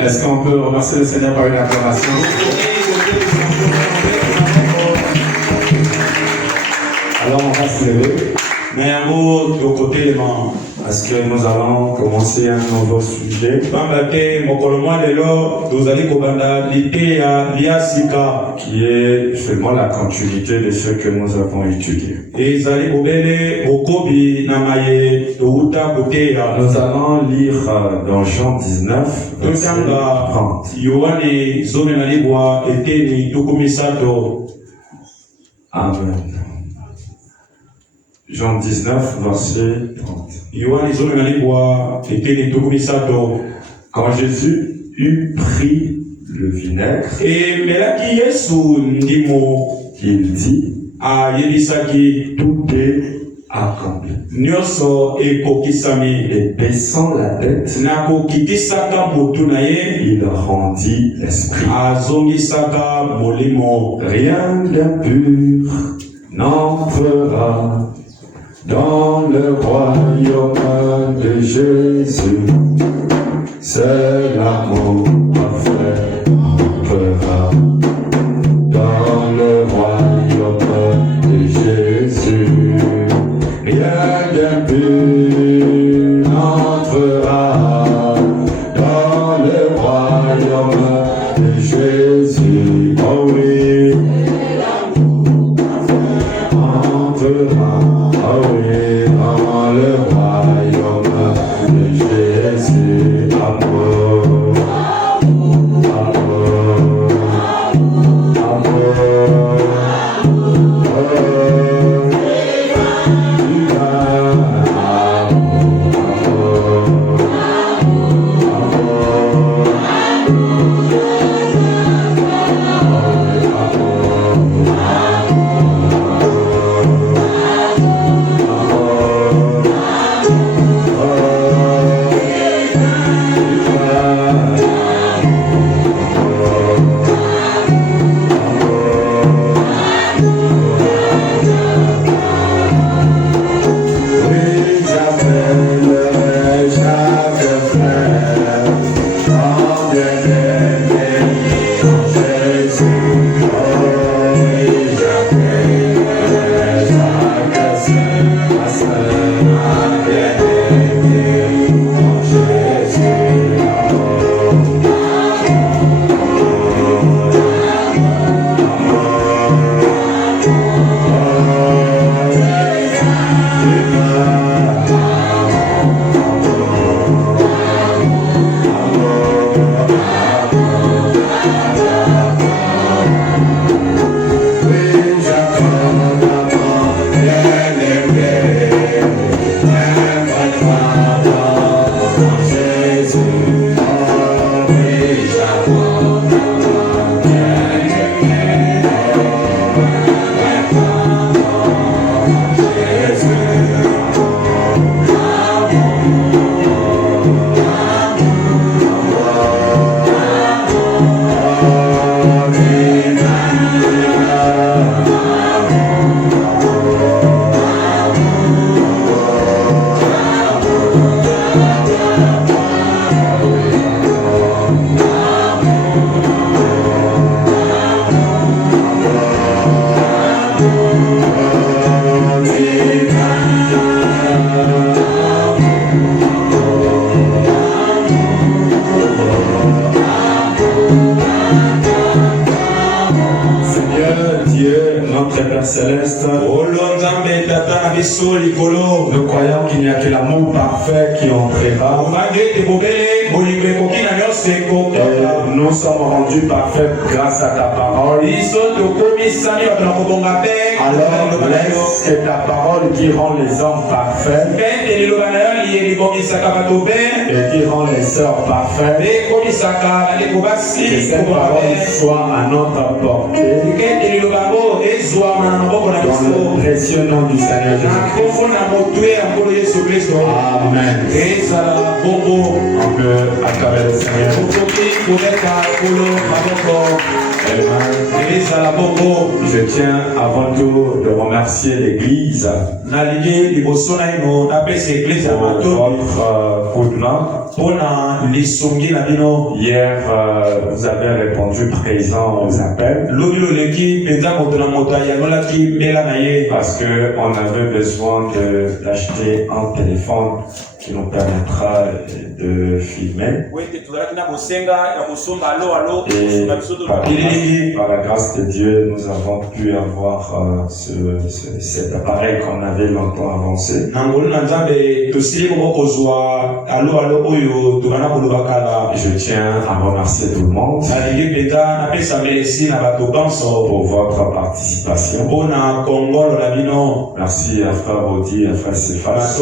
Est-ce qu'on peut remercier le Seigneur par une acclamation? Alors on va se lever. Parce que nous allons commencer un nouveau sujet qui est seulement la continuité de ce que nous avons étudié. Nous allons lire dans Jean 19, verset 30. Amen. Jean 19, verset 30. Quand Jésus eut pris le vinaigre, il dit, tout est accompli. Et baissant la tête, il rendit l'esprit. Rien d'impur n'entrera dans le royaume de Jésus. C'est l'amour parfait entrera dans le royaume de Jésus. Rien d'impur n'entrera dans le royaume de Jésus. Oh oui, entrera, oh oui, dans le royaume de Jésus. Amour, amour, amour. Nous croyons qu'il n'y a que l'amour parfait qui entrera. Nous sommes rendus parfaits grâce à ta parole. Alors laisse que ta parole qui rend les hommes parfaits et qui rend les sœurs parfaites, que cette parole soit à notre portée dans le précieux nom du Seigneur Jésus-Christ. Amen. On peut acclamer le Seigneur. Je tiens avant tout de remercier l'Église pour votre coup de main. Hier, vous avez répondu présent aux appels parce qu'on avait besoin d'acheter un téléphone qui nous permettra de filmer. Et par la grâce de Dieu, nous avons pu avoir cet appareil qu'on avait longtemps avancé. Je tiens à remercier tout le monde pour votre participation. Merci à Frère Rodi et à Frère Cephas.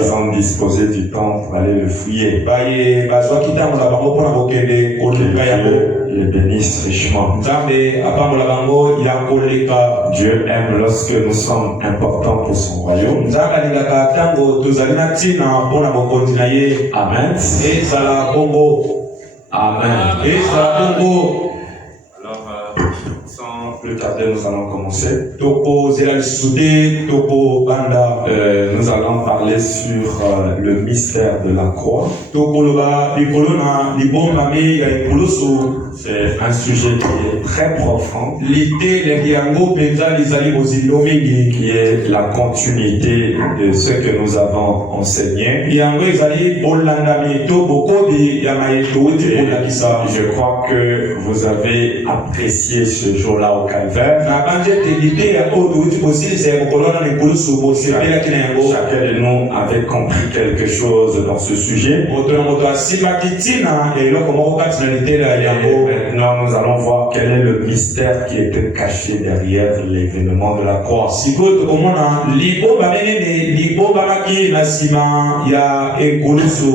Ils ont disposé du temps pour aller le fouiller. Que Dieu les bénisse richement. Dieu aime lorsque nous sommes importants pour son royaume. Amen. Amen. Sans plus tarder, nous allons commencer. Nous allons parler sur le mystère de la croix. C'est un sujet qui est très profond, qui est la continuité de ce que nous avons enseigné. Je crois que vous avez apprécié ce jour-là au Calvaire. Chacun de nous avait compris quelque chose dans ce sujet. Maintenant, nous allons voir quel est le mystère qui était caché derrière l'événement de la croix.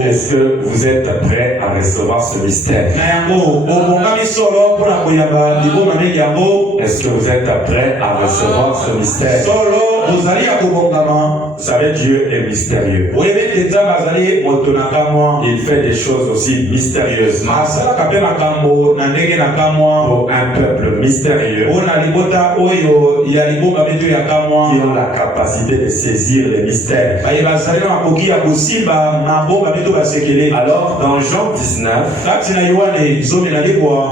Est-ce que vous êtes prêts à recevoir ce mystère? Est-ce que vous êtes prêts à recevoir ce mystère? Vous savez, Dieu est mystérieux. Il fait des choses aussi mystérieusement pour un peuple mystérieux qui ont la capacité de saisir les mystères. Alors, dans Jean 19,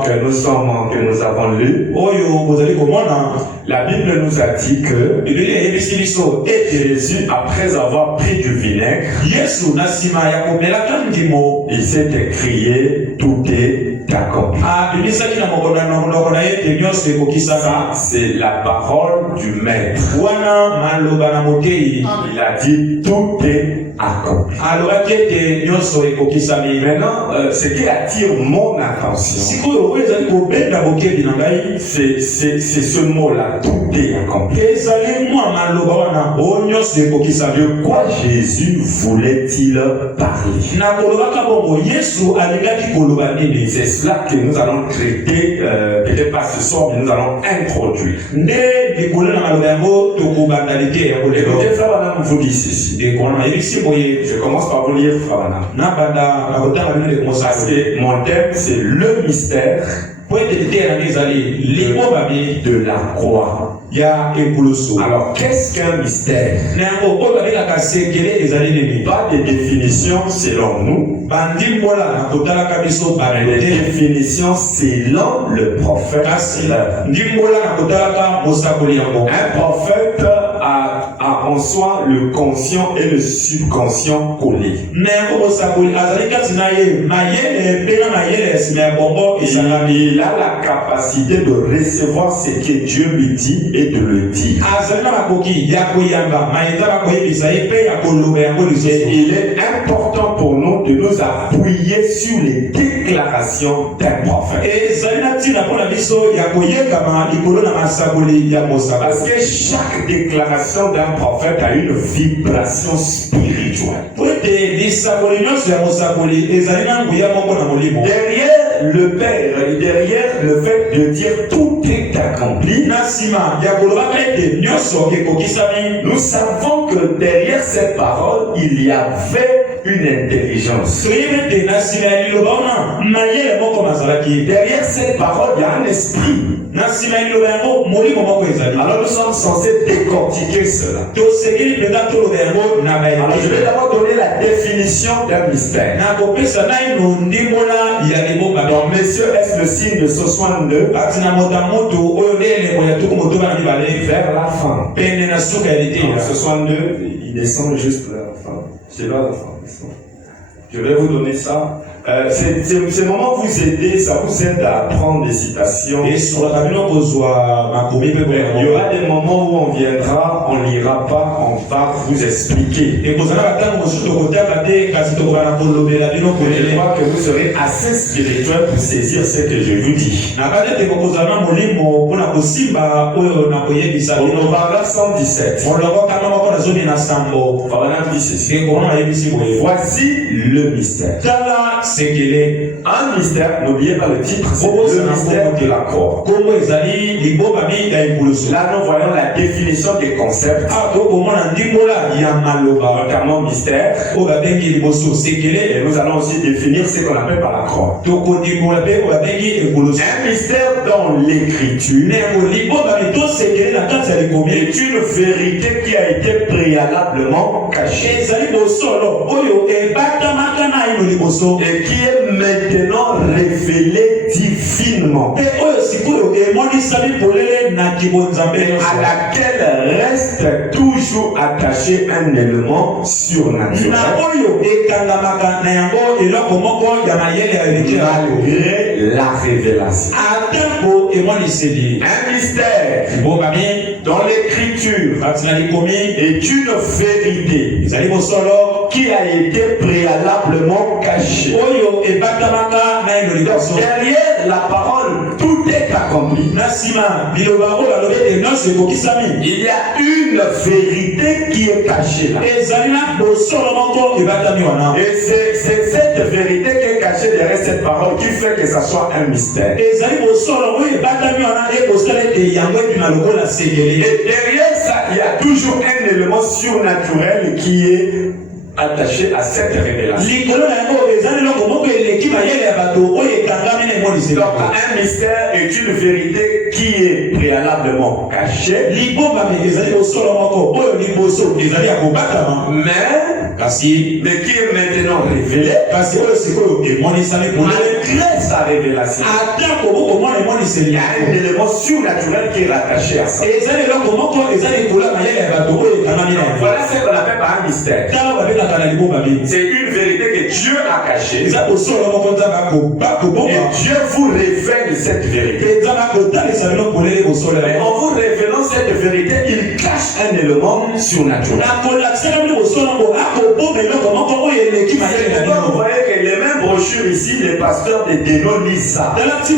que nous avons lu, la Bible nous a dit que Jésus, après avoir pris du vinaigre, il s'est écrié, tout est accompli. Ça, c'est la parole du Maître. Il a dit, tout est accompli. Maintenant, ce qui attire mon attention, c'est ce mot-là, tout est accompli. De quoi Jésus voulait-il parler? C'est cela que nous allons traiter, peut-être pas ce soir, mais nous allons introduire. Écoutez, Frère Branham vous dit ceci. Je commence par vous lire, Frère Branham. Parce que mon thème, c'est le mystère de la croix. Alors, qu'est-ce qu'un mystère? Pas de définition selon nous. Les définitions selon le prophète. Un prophète a en soi le conscient et le subconscient collés. Il a la capacité de recevoir ce que Dieu lui dit et de le dire. Et il est important pour nous de nous appuyer sur les déclarations d'un prophète. Parce que chaque déclaration d'un prophète a une vibration spirituelle. Derrière le Père et derrière le fait de dire tout est accompli, nous savons que derrière cette parole, il y avait une intelligence. Derrière cette parole, il y a un esprit. Alors nous sommes censés décortiquer cela. Alors je vais d'abord donner la définition d'un mystère. Donc messieurs, est-ce le signe de 62 vers la fin? Donc, 62, il descend juste vers la fin. C'est là la fin. Je vais vous donner ça. Ces moments vous aider, ça vous aide à apprendre des citations. Il y aura des moments où on viendra, on ne lira pas, on va vous expliquer. Et je crois que vous serez assez spirituel pour saisir ce que je vous dis. Au paragraphe 117, voici le mystère. Un mystère, n'oubliez pas le titre, c'est le mystère de la croix. Là, nous voyons la définition des concepts, notamment mystère. Et nous allons aussi définir ce qu'on appelle par la croix. Un mystère dans l'écriture est une vérité qui a été préalablement cachée et qui est maintenant révélée divinement, et à laquelle reste toujours attaché un élément surnaturel malgré la révélation. Un mystère dans l'écriture est une vérité qui a été préalablement cachée. Derrière la parole, tout est accompli. Il y a une vérité qui est cachée là. Et c'est cette vérité qui est cachée derrière cette parole qui fait que ça soit un mystère. Et derrière ça, il y a toujours un élément surnaturel qui est attaché à cette révélation. Donc un mystère est une vérité qui est préalablement cachée, mais qui est maintenant révélée malgré sa révélation. Il y a un élément surnaturel qui est rattaché à ça. Voilà ce qu'on appelle par un mystère. C'est une vérité que Dieu a cachée. Et Dieu vous révèle cette vérité. Mais en vous révélant cette vérité, il cache un élément surnaturel. Vous voyez que les mêmes brochures ici, les pasteurs de Déno lisent ça. Ils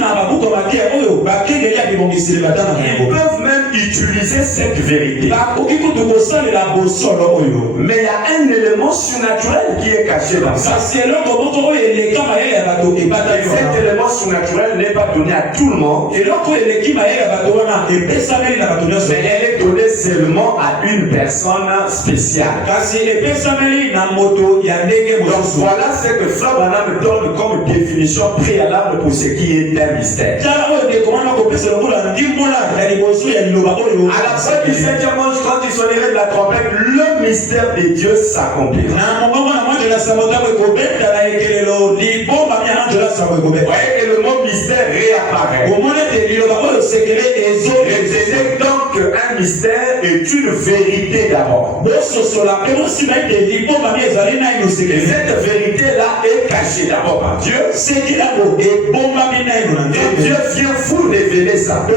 peuvent même utiliser cette vérité. Mais il y a un élément surnaturel qui est caché dans ça. Et cet élément surnaturel n'est pas donné à tout le monde. Mais elle est donnée seulement à une personne spéciale. Donc voilà ce que Frère Branham donne comme définition préalable pour ce qui est un mystère. À la fin du 7e ange, quand il sonnerait de la trompette, le mystère de Dieu s'accomplira. Vous voyez que le mot mystère réapparaît. Retenez donc qu'un mystère est une vérité d'abord. Et cette vérité-là est cachée d'abord par Dieu. Et Dieu vient vous révéler ça. Et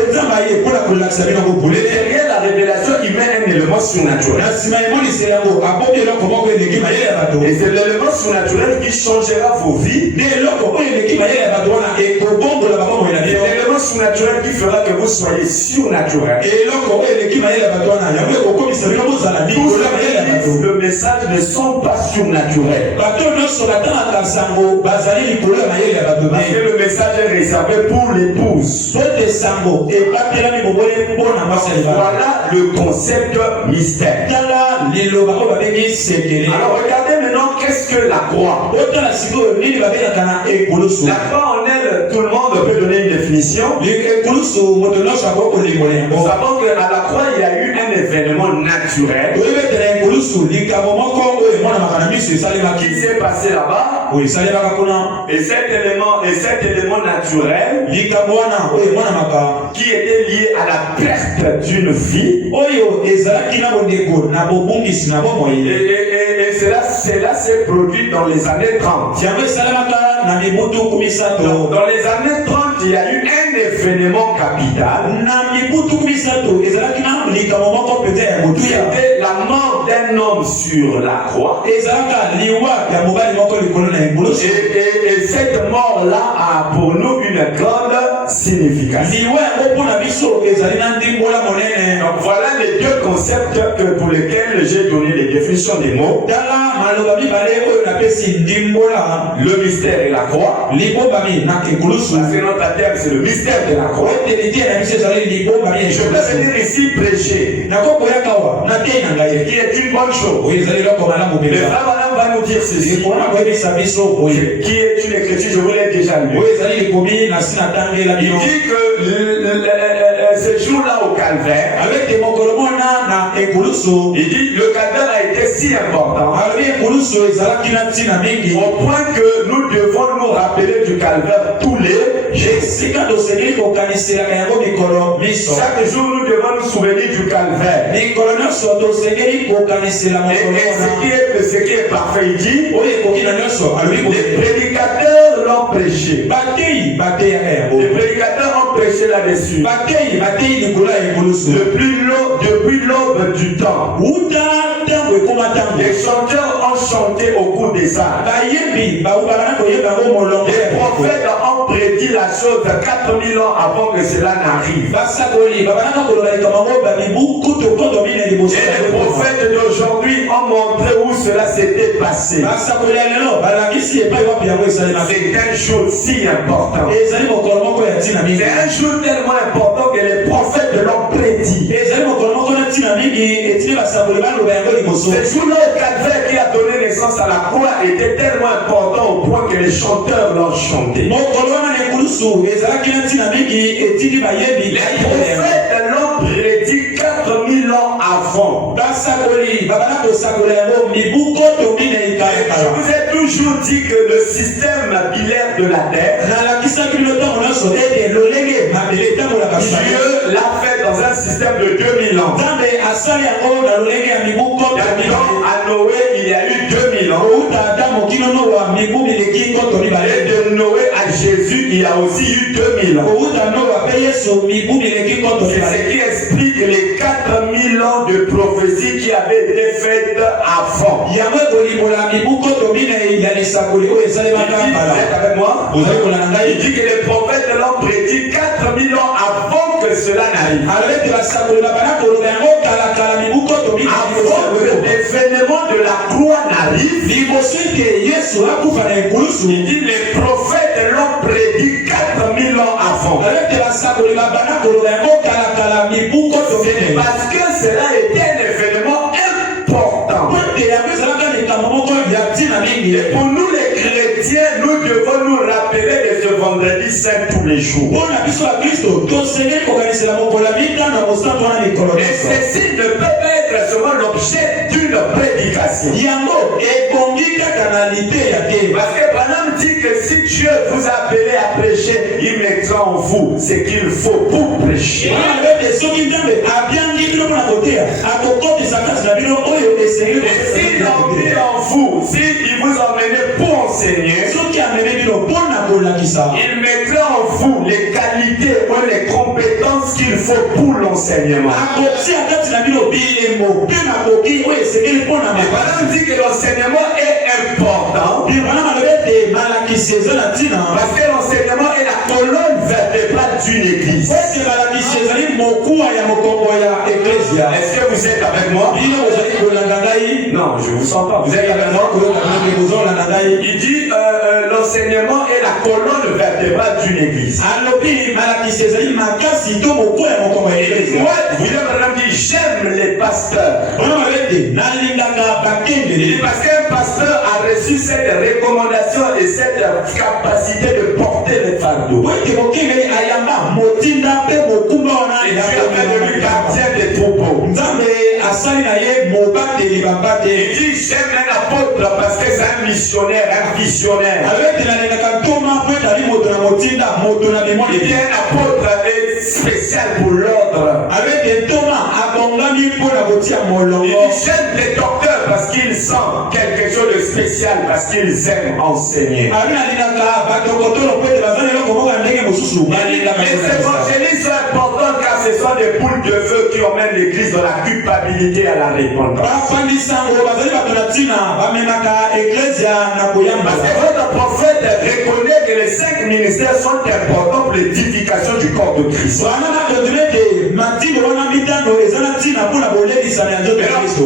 derrière la révélation, il met un élément surnaturel. Et c'est l'élément surnaturel qui changera vos vies. L'élément surnaturel qui fera que vous soyez surnaturel. Tous le message ne sont pas surnaturels. Parce que le message est réservé pour l'épouse. Voilà le concept mystère. Alors regardez maintenant qu'est-ce que la croix? La croix en elle, tout le monde peut donner une définition. Nous savons qu'à la croix, il y a eu un événement naturel qui s'est passé là-bas. Et cet élément naturel qui était lié à la perte d'une vie. Et cela s'est produit dans les années 30. Dans les années 30, il y a eu un événement capital. C'était la mort d'un homme sur la croix. Et cette mort-là a pour nous une grande signification. Donc voilà les deux concepts pour lesquels j'ai donné les définitions des mots. Le mystère et la croix. Parce que notre terme c'est le mystère de la croix. Je peux venir ici prêcher, qui est une bonne chose. Le frère Madame va nous dire ceci, qui est une écriture, je vous l'ai déjà lu. Il dit que ce jour-là au calvaire, il dit le calvaire a été si important au point que nous devons nous rappeler du calvaire tous les chaque jour nous devons nous souvenir du calvaire. Et ce qui est parfait, il dit les prédicateurs l'ont prêché. Les prédicateurs ont prêché là-dessus. Depuis l'aube du temps. Les chanteurs ont chanté au cours des âges. Les prophètes ont prédit la chose 4000 ans avant que cela n'arrive. Et les prophètes d'aujourd'hui ont montré où cela s'était passé. C'est un jour si important. C'est un jour tellement important que les prophètes l'ont prédit. Ce jour-là au calvaire qui a donné naissance à la croix était tellement important au point que les chanteurs l'ont chanté. Les prophètes l'ont prédit 4000 ans avant. Je vous ai toujours dit que le système bilaire de la terre, Dieu l'a fait dans un système de 2000 ans. À Noé, il y a eu 2000 ans. Et de Noé à Jésus, il y a aussi eu 2000 ans. C'est ce qui explique les 4000 ans de prophétie qui avaient été faites avant. Vous êtes avec moi? Il dit que les prophètes l'ont prédit 4000 ans avant que cela n'arrive. Avant que l'événement de la croix n'arrive, il dit les prophètes l'ont prédit 4000 ans avant. Parce que cela était un événement important. Et pour nous les chrétiens, nous devons nous rappeler de ce vendredi saint tous les jours. Et ceci ne peut pas être seulement l'objet d'une prédication. Parce que Branham dit que si Dieu vous a appelé à prêcher, il mettra en vous ce qu'il faut pour prêcher. Et s'il a mis en vous, s'il vous a mené pour enseigner, il mettra en vous les qualités ou les compétences qu'il faut pour l'enseignement. Branham dit que l'enseignement est important parce que l'enseignement est la colonne vertébrale d'une église. Est-ce que vous êtes avec moi? Non, je ne vous sens pas. Vous êtes avec moi? Il dit l'enseignement est la colonne vertébrale d'une église. Moi, William Branham dit, j'aime les pasteurs. Parce qu'un pasteur a reçu cette recommandation et cette capacité de porter les fardeaux. Et Dieu a fait de lui gardien des troupeaux. Il dit, j'aime un apôtre parce que c'est un missionnaire, un visionnaire. Il dit, un apôtre est spécial pour l'ordre. Il dit, j'aime les docteurs parce qu'ils sentent quelque chose de spécial, parce qu'ils aiment enseigner. Les évangélistes sont importants car ce sont des boules de feu qui emmènent l'église dans la culpabilité et à la repentance. Parce que votre prophète reconnaît que les 5 ministères sont importants pour l'édification du corps de Christ.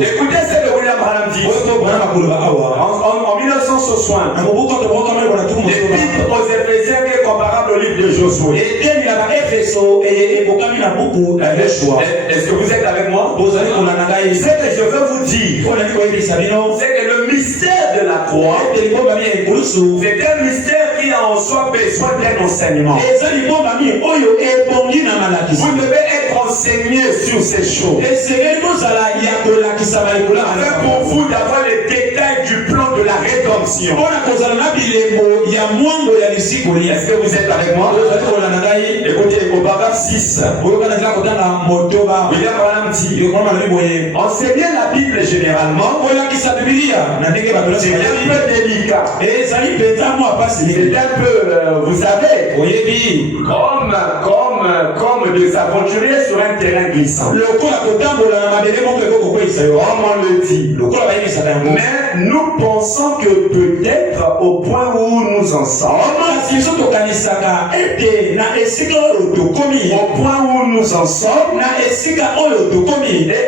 Écoutez ce que William Branham dit. En 1960, l'épître aux Éphésiens est comparable au livre de Josué. Est-ce que vous êtes avec moi? Ce que je veux vous dire, c'est que le mystère de la croix, c'est un mystère qui a en soi besoin d'un enseignement. Vous devez être enseigné sur ces choses. Afin pour vous d'avoir les détails du plan de la rédemption. Est-ce que vous êtes avec moi? Écoutez, au paragraphe 6, William Branham dit, enseigner la Bible généralement, c'est un peu délicat. C'est un peu, vous savez, comme des aventuriers sur un terrain glissant. Comme on le dit. Mais nous pensons que peut-être au point où nous en sommes, et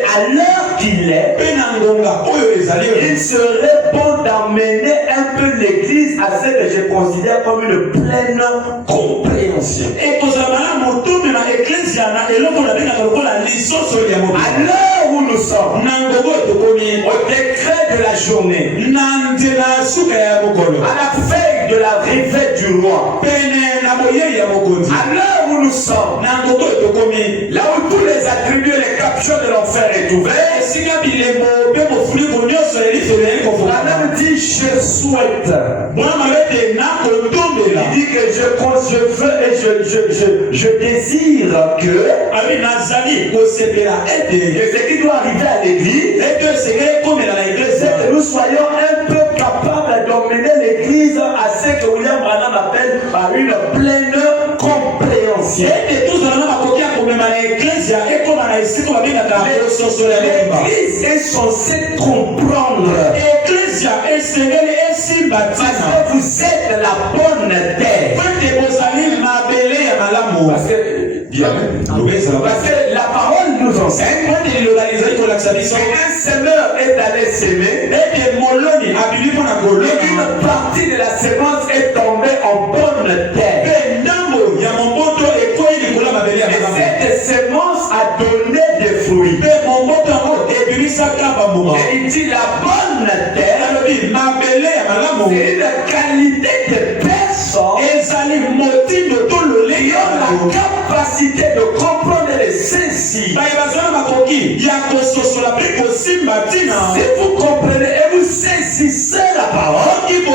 à l'heure qu'il est, il serait bon d'emmener un peu l'église à ce que je considère comme une pleine compréhension. À l'heure où nous sommes, au décret de la journée, à la veille de la réveille du roi, à l'heure où nous sommes, là où tous les attributs et les captures de l'enfer est ouvert, Branham dit je souhaite. Il dit que je veux et je désire que ce qui doit arriver à l'église, c'est que nous soyons un peu capables d'emmener l'église à ce que William Branham appelle par une pleine compréhension. L'église est censée comprendre. Parce que vous êtes la bonne terre. Parce que la parole nous enseigne qu'un semeur est allé s'aimer et une partie de la semence est tombée en bonne terre. Et cette semence a donné des fruits. Et il dit la bonne terre, c'est une qualité de personnes qui ont la capacité de comprendre les sensibles. Si vous comprenez et vous saisissez la parole, il est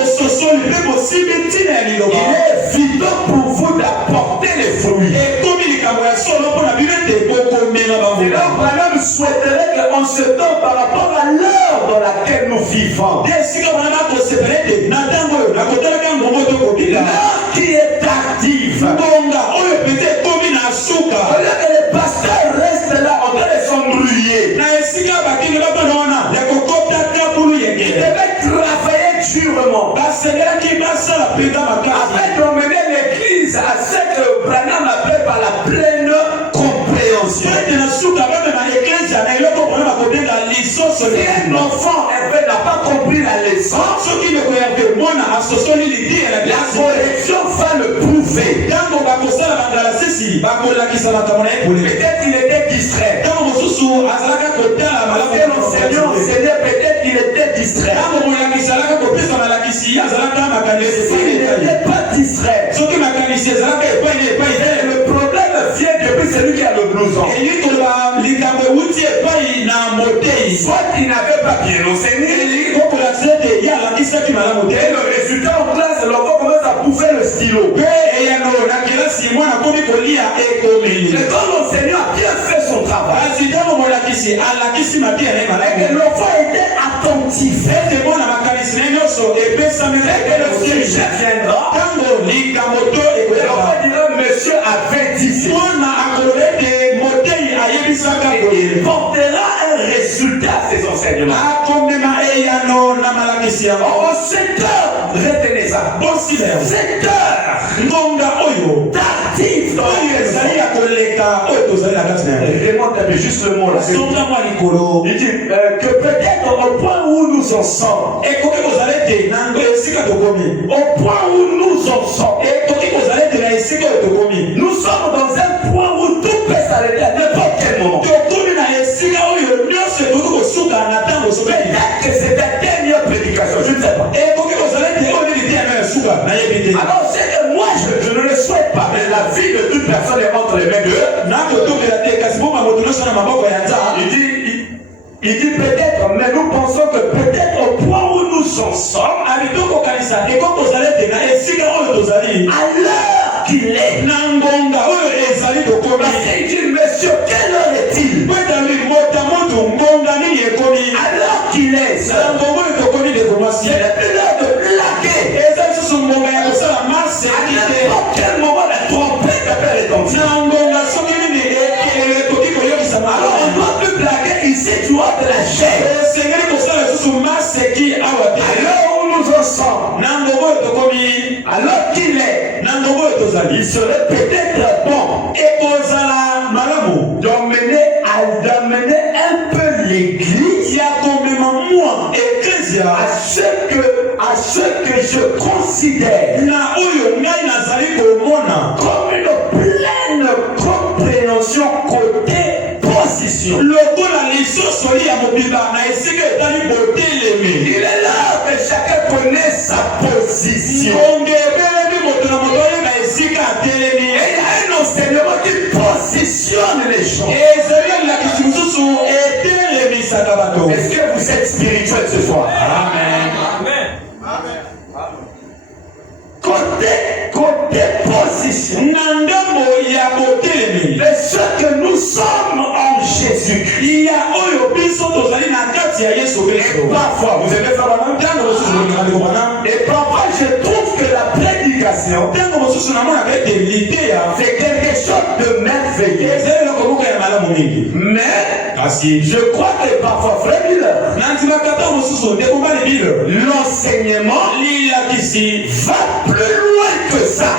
évident pour vous d'apporter les fruits. Et donc, Branham souhaiterait qu'en ce temps, par rapport à l'heure dans laquelle nous vivons, l'heure qui est tardive, au lieu que les pasteurs restent là en train de s'embrouiller, ils devaient travailler durement afin d'emmener l'église à ce que Branham appelle par la pleine compréhension. Si un enfant n'a pas compris la leçon, La correction va le prouver. Peut-être qu'il était distrait. L'enseignant enseignait, peut-être qu'il était distrait. S'il n'était pas distrait, le problème vient depuis celui qui a le blouson. Soit il n'avait pas bien enseigné, et le résultat en classe, l'enfant commence à bouffer le stylo. Et quand l'enseignant a bien fait son travail, et que l'enfant était attentif, et que le sujet viendra, l'enfant dira, monsieur avait dit il portera un résultat à ses enseignements. En 7 heures, retenez ça. 7 heures d'actif. Remonte un peu juste le mot là. Il dit que peut-être au point où nous en sommes, au point où nous en sommes, nous sommes dans un point où tout peut s'arrêter à n'importe quel moment. Peut-être que c'est la dernière prédication, je ne sais pas. Alors c'est que moi je ne le souhaite pas, mais la vie de toute personne est entre les mains de il dit peut-être, mais nous pensons que peut-être au point où nous en sommes, à l'heure qu'il est, il dit, monsieur, quelle heure est-il? À l'heure qu'il est, c'est depuis l'heure de plaquer. À n'importe quel moment, la trompette peut retentir. Alors on doit plus plaquer ici, tu vois de la chair. Alors où nous en sommes, alors qu'il est, il serait peut-être bon d'emmener un peu l'église à ce que je considère comme une pleine compréhension côté position. Il est là que chacun connaît sa position. Et il y a un enseignement qui positionne les gens. Est-ce que vous êtes spirituel ce soir? Amen. Côté position. Mais ce que nous sommes en Jésus-Christ. Et parfois, vous aimez ça maintenant? Et parfois, je trouve que la prédication, c'est quelque chose de merveilleux. Mais, je crois que parfois, frère Miller, l'enseignement va plus loin que ça.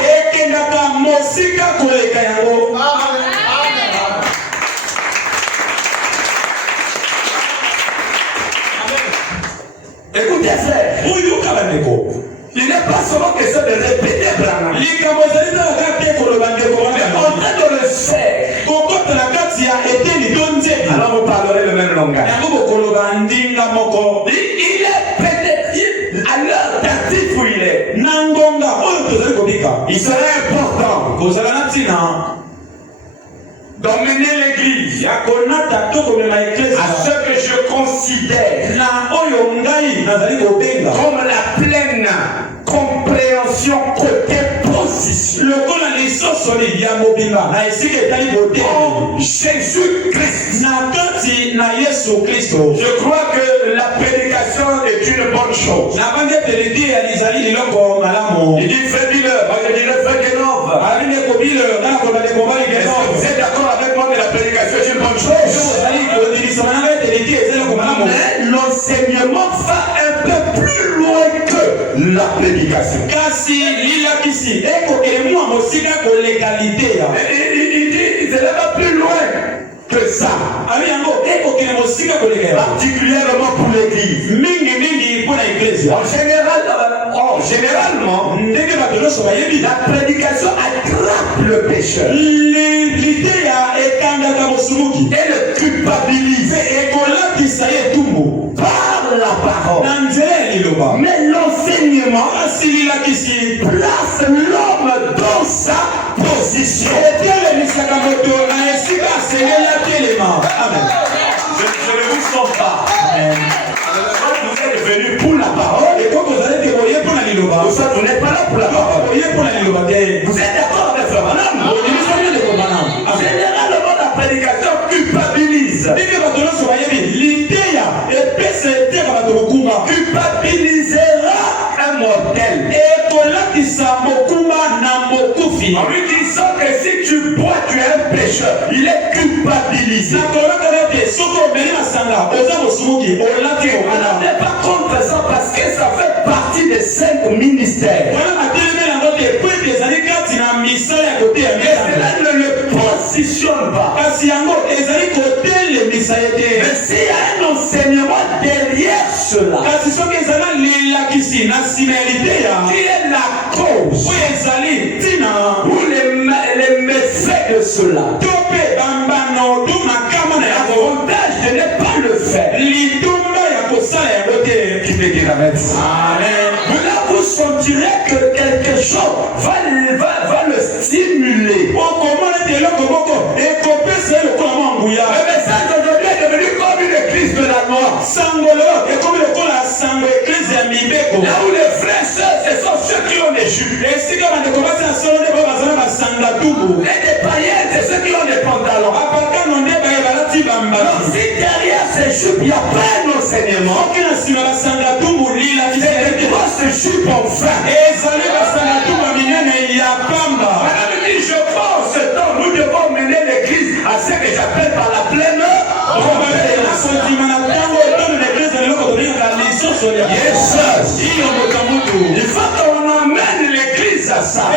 Écoutez, frère, il n'est pas seulement question de répéter Branham, mais en train de le faire. Alors vous parlerez le même langage. Il est peut-être à l'heure d'actif où il est. Il serait important d'emmener l'église à ce que je considère comme la pleine compréhension côté position. Jésus-Christ. Je crois que la prédication est une bonne chose. Il dit frère Miller, moi je dirais frère Genov. Est-ce que vous êtes d'accord avec moi que la prédication est une bonne chose? Mais l'enseignement va un peu plus loin que la prédication. Il dit, ça va plus loin que ça. Particulièrement pour l'église. En généralement, la prédication attrape le pécheur et le culpabilise par la parole. Mais l'enseignement place l'homme dans sa position. Je ne vous sens pas. Soit vous êtes venu pour la parole, et quand vous allez témoigner pour la liloba, soit vous n'êtes pas là pour la parole. Vous êtes d'accord avec Frère Branham? Généralement, la prédication culpabilise. Culpabilisera un mortel. En lui disant que si tu bois, tu es un pécheur. Il est culpabilisé. On n'est pas contre ça parce que ça fait partie des 5 ministères. Mais cela ne le positionne pas. Mais s'il y a un enseignement derrière cela, qui est la cause ou les méfaits de cela, l'avantage de ne pas le faire. Qui peut dire amen? Là, vous sentirez que quelque chose va le stimuler. Le message d'aujourd'hui est devenu comme une église de la noix. Là où les frères sœurs, ce sont ceux qui ont des jupes. Et des païens, c'est ceux qui ont des pantalons. Donc si derrière ces jupes, il n'y a pas un enseignement, c'est des grosses jupes enfin. Madame dit, je pense que nous devons mener l'église à ce que j'appelle par la pleine il faut qu'on emmène l'église à ça. À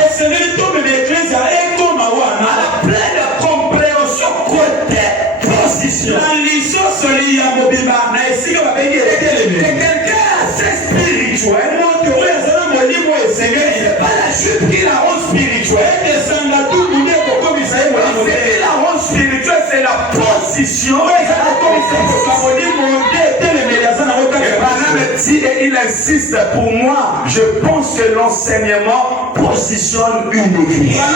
la pleine compréhension côté position. Que quelqu'un assez spirituel, c'est pas la chute qui la rend spirituelle. Ce qui la rend spirituelle, c'est la position. Et il insiste pour moi, je pense que l'enseignement positionne une église. La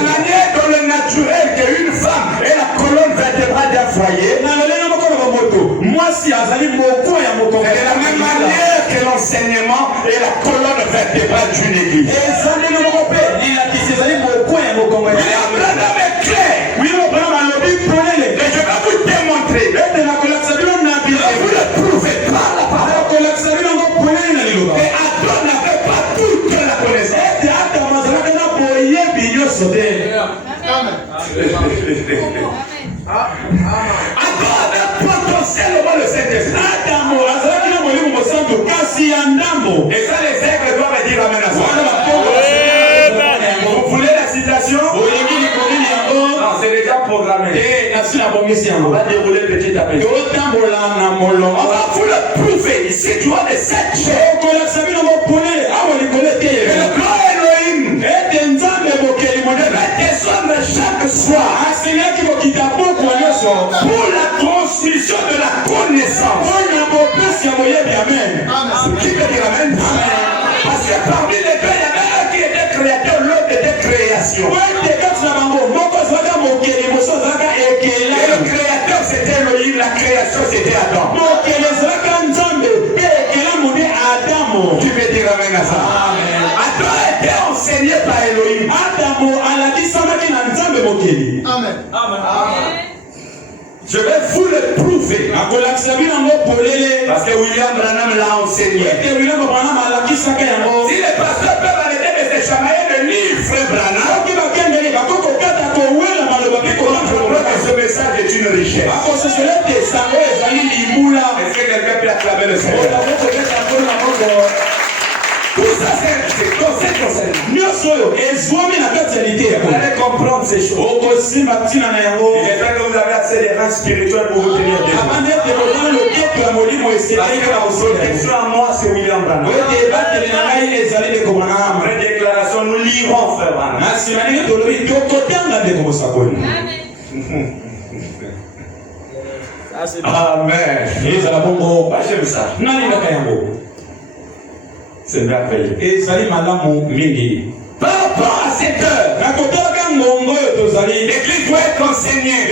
manière dans le naturel qu'une femme est la colonne vertébrale d'un foyer, c'est de la même manière que l'enseignement est la colonne vertébrale d'une église. Et Abraham est clair. Et je vais vous démontrer. Et vous le prouvez par la parole. Et Adam n'avait pas toute la connaissance. Adam avait potentiellement le Saint-Esprit. Et ça, les aigles doivent dire amen à ça. Vous voulez la citation? Non, c'est déjà programmé. On va dérouler petit à petit. On va vous le prouver. Ici, tu vois les 7 choses. Et le grand Elohim descendre chaque soir pour la transmission de la connaissance. Qui peut dire amen? Parce que parmi les deux, il y avait un qui était créateur, l'autre était création. Et le créateur c'était Elohim, la création c'était Adam. Tu peux dire amen à ça? Adam était enseigné par Elohim. Amen. Je vais vous le prouver. Parce que William Branham l'a enseigné. Si les pasteurs peuvent arrêter de se chamailler de livre, frère Branham, ce message est une richesse. Est-ce que quelqu'un peut acclamer le Seigneur? Tout ça, c'est vous allez comprendre ces choses. J'espère que vous avez casser les reins spirituels pour vous tenir debout. Protection à moi, c'est William Branham. Après déclaration, nous lirons, frère Branham. Amen. J'aime ça. C'est merveilleux. Par rapport à cette heure, l'église doit être enseignée.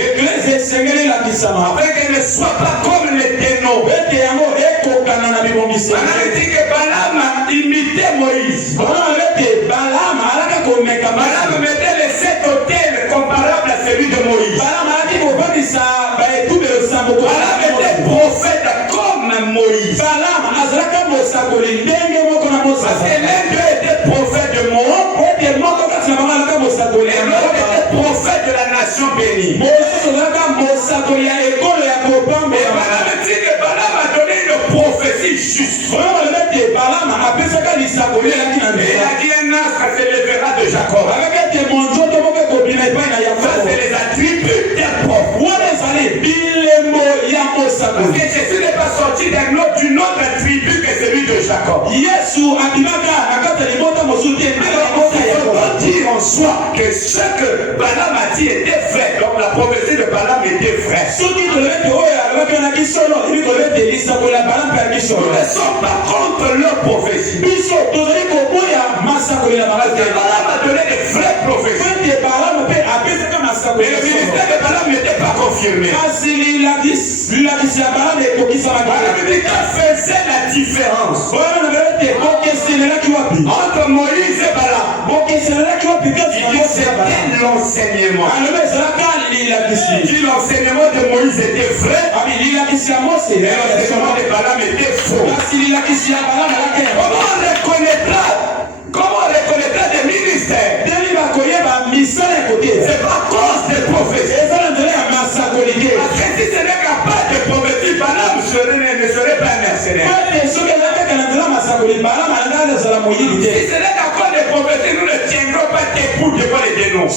Afin qu'elle ne soit pas comme les dénoms. On a dit que Balaam imitait Moïse. Balaam mettait les 7 autels comparables à celui de Moïse. Balaam était prophète comme Moïse. Parce que l'un d'eux était prophète de Moab, et l'autre était prophète de la nation bénie. Et Balaam dit que Balaam a donné une prophétie juste. Et il a dit un astre se lèvera de Jacob. Ça c'est les attributs d'un prophète. Parce que Jésus n'est pas sorti d'une autre tribu que celui de Jacob. Dire en soi que ce que Balaam a dit était vrai. Donc la prophétie de Balaam était vraie. Nous ne sommes pas contre leur prophétie. Balaam a donné de vraies prophéties. Mais le ministère de Balaam n'était pas confirmé. Balaam dit quelle faisait la différence entre Moïse et Balaam? Il dit c'était l'enseignement. Si l'enseignement de Moïse était vrai, et l'enseignement de Balaam était faux. Comment on reconnaîtra des ministères? C'est pas à cause des prophéties. Parce que si ce n'est qu'à part de prophéties, Balaam ne serait pas un mercenaire. Si ce n'est qu'à cause des prophéties, nous ne tiendrons pas debout devant les dénoms. Ils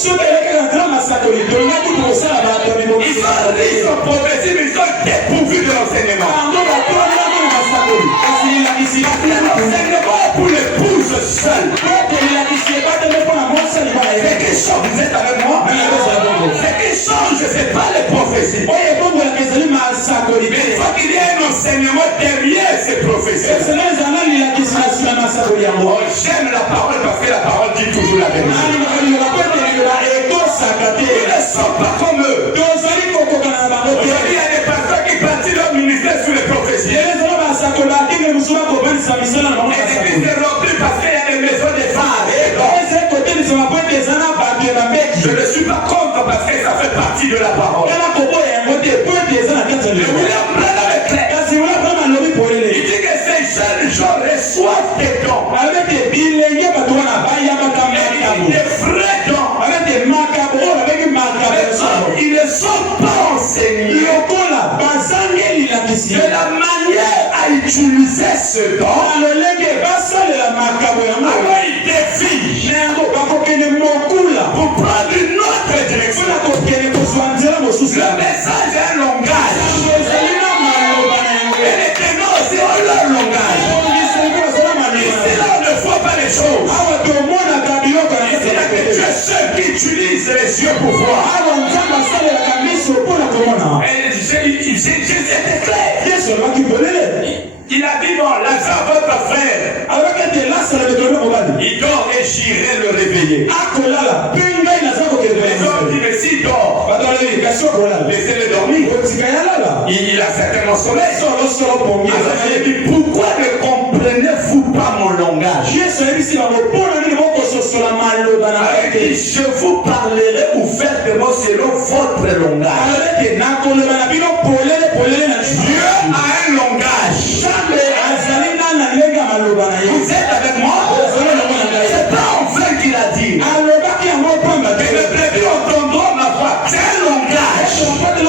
sont prophéties, mais ils sont dépourvus de l'enseignement. L'enseignement pour l'épouse seule. Ce qui change, vous êtes avec moi? Ce qui change, ce n'est pas les prophéties. Mais il faut qu'il y ait un enseignement derrière ces prophéties. Oh, j'aime la parole parce que la parole dit toujours la vérité. Nous ne sommes pas comme eux. Aujourd'hui, il y a des pasteurs qui bâtissent leur ministère sur les prophéties. Et les églises sont remplies parce qu'il y a des maisons de femmes. Je ne suis pas contre parce que ça fait partie de la parole. William Branham est clair. Il dit que ces jeunes gens reçoivent des dons. Des vrais dons. Ils ne sont pas enseignés de la manière à utiliser ce don. Alors ils défient pour prendre une autre direction. Le message est un langage. Et les ténors aussi ont leur langage. Ici là on ne voit pas les choses. Ici là que Dieu seul qui utilise les yeux pour voir. Et Jésus était clair. Il a dit bon, Lazare votre frère. Il dort et j'irai le réveiller. Les hommes disent mais s'il dort, laissez-le dormir. Il a certainement sommeil. Alors j'ai dit pourquoi ne comprenez-vous pas mon langage? Je vous parlerai ou faire de moi selon votre langage. Dieu a un langage. Vous êtes avec moi? C'est pas en vain qu'il a dit. Et les brebis entendront ma voix. C'est un langage. Aujourd'hui,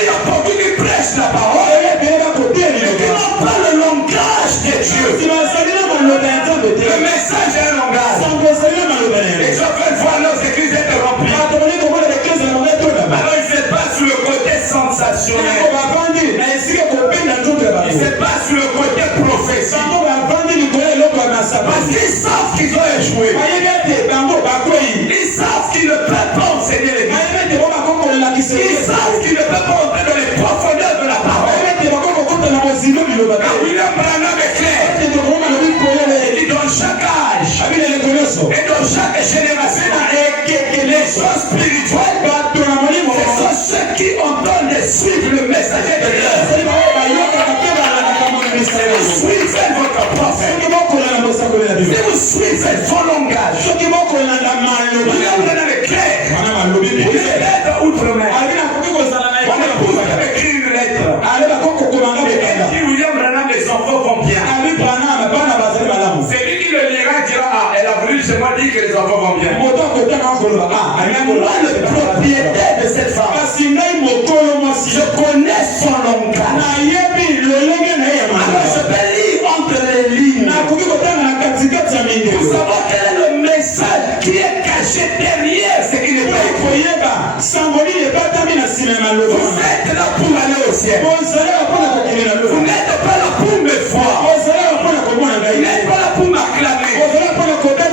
il y a beaucoup qui prêchent la parole. Mais qui n'ont pas le langage de Dieu. Le message est un langage. Les gens veulent voir leurs églises être remplies. relationnel. Il se passe sur le côté prophétique. Parce qu'ils savent qu'ils ont échoué. Ils savent qu'ils ne peuvent pas enseigner les Bibles. Ils savent qu'ils ne peuvent pas entrer dans les profondeurs de la parole. William Branham est clair. Il dit dans chaque âge et dans chaque génération, les choses spirituelles, ce sont ceux qui entendent suivre le messager de l'heure. Si vous suivez votre prophète, si vous suivez son langage, William Branham est clair. Il est lettre outre-mer. Mon épouse avait écrit une lettre. Et elle dit William Branham, les enfants vont bien. C'est lui qui le lira et dira ah, elle a voulu chez moi dire que les enfants vont bien. Mais moi, le propriétaire de cette femme, je connais son langage. Alors je peux lire entre les lignes pour savoir quel est le message qui est caché derrière ce qui n'est pas écrit. Vous êtes là pour aller au ciel. Vous n'êtes pas là pour me voir. Vous n'êtes pas là pour m'acclamer.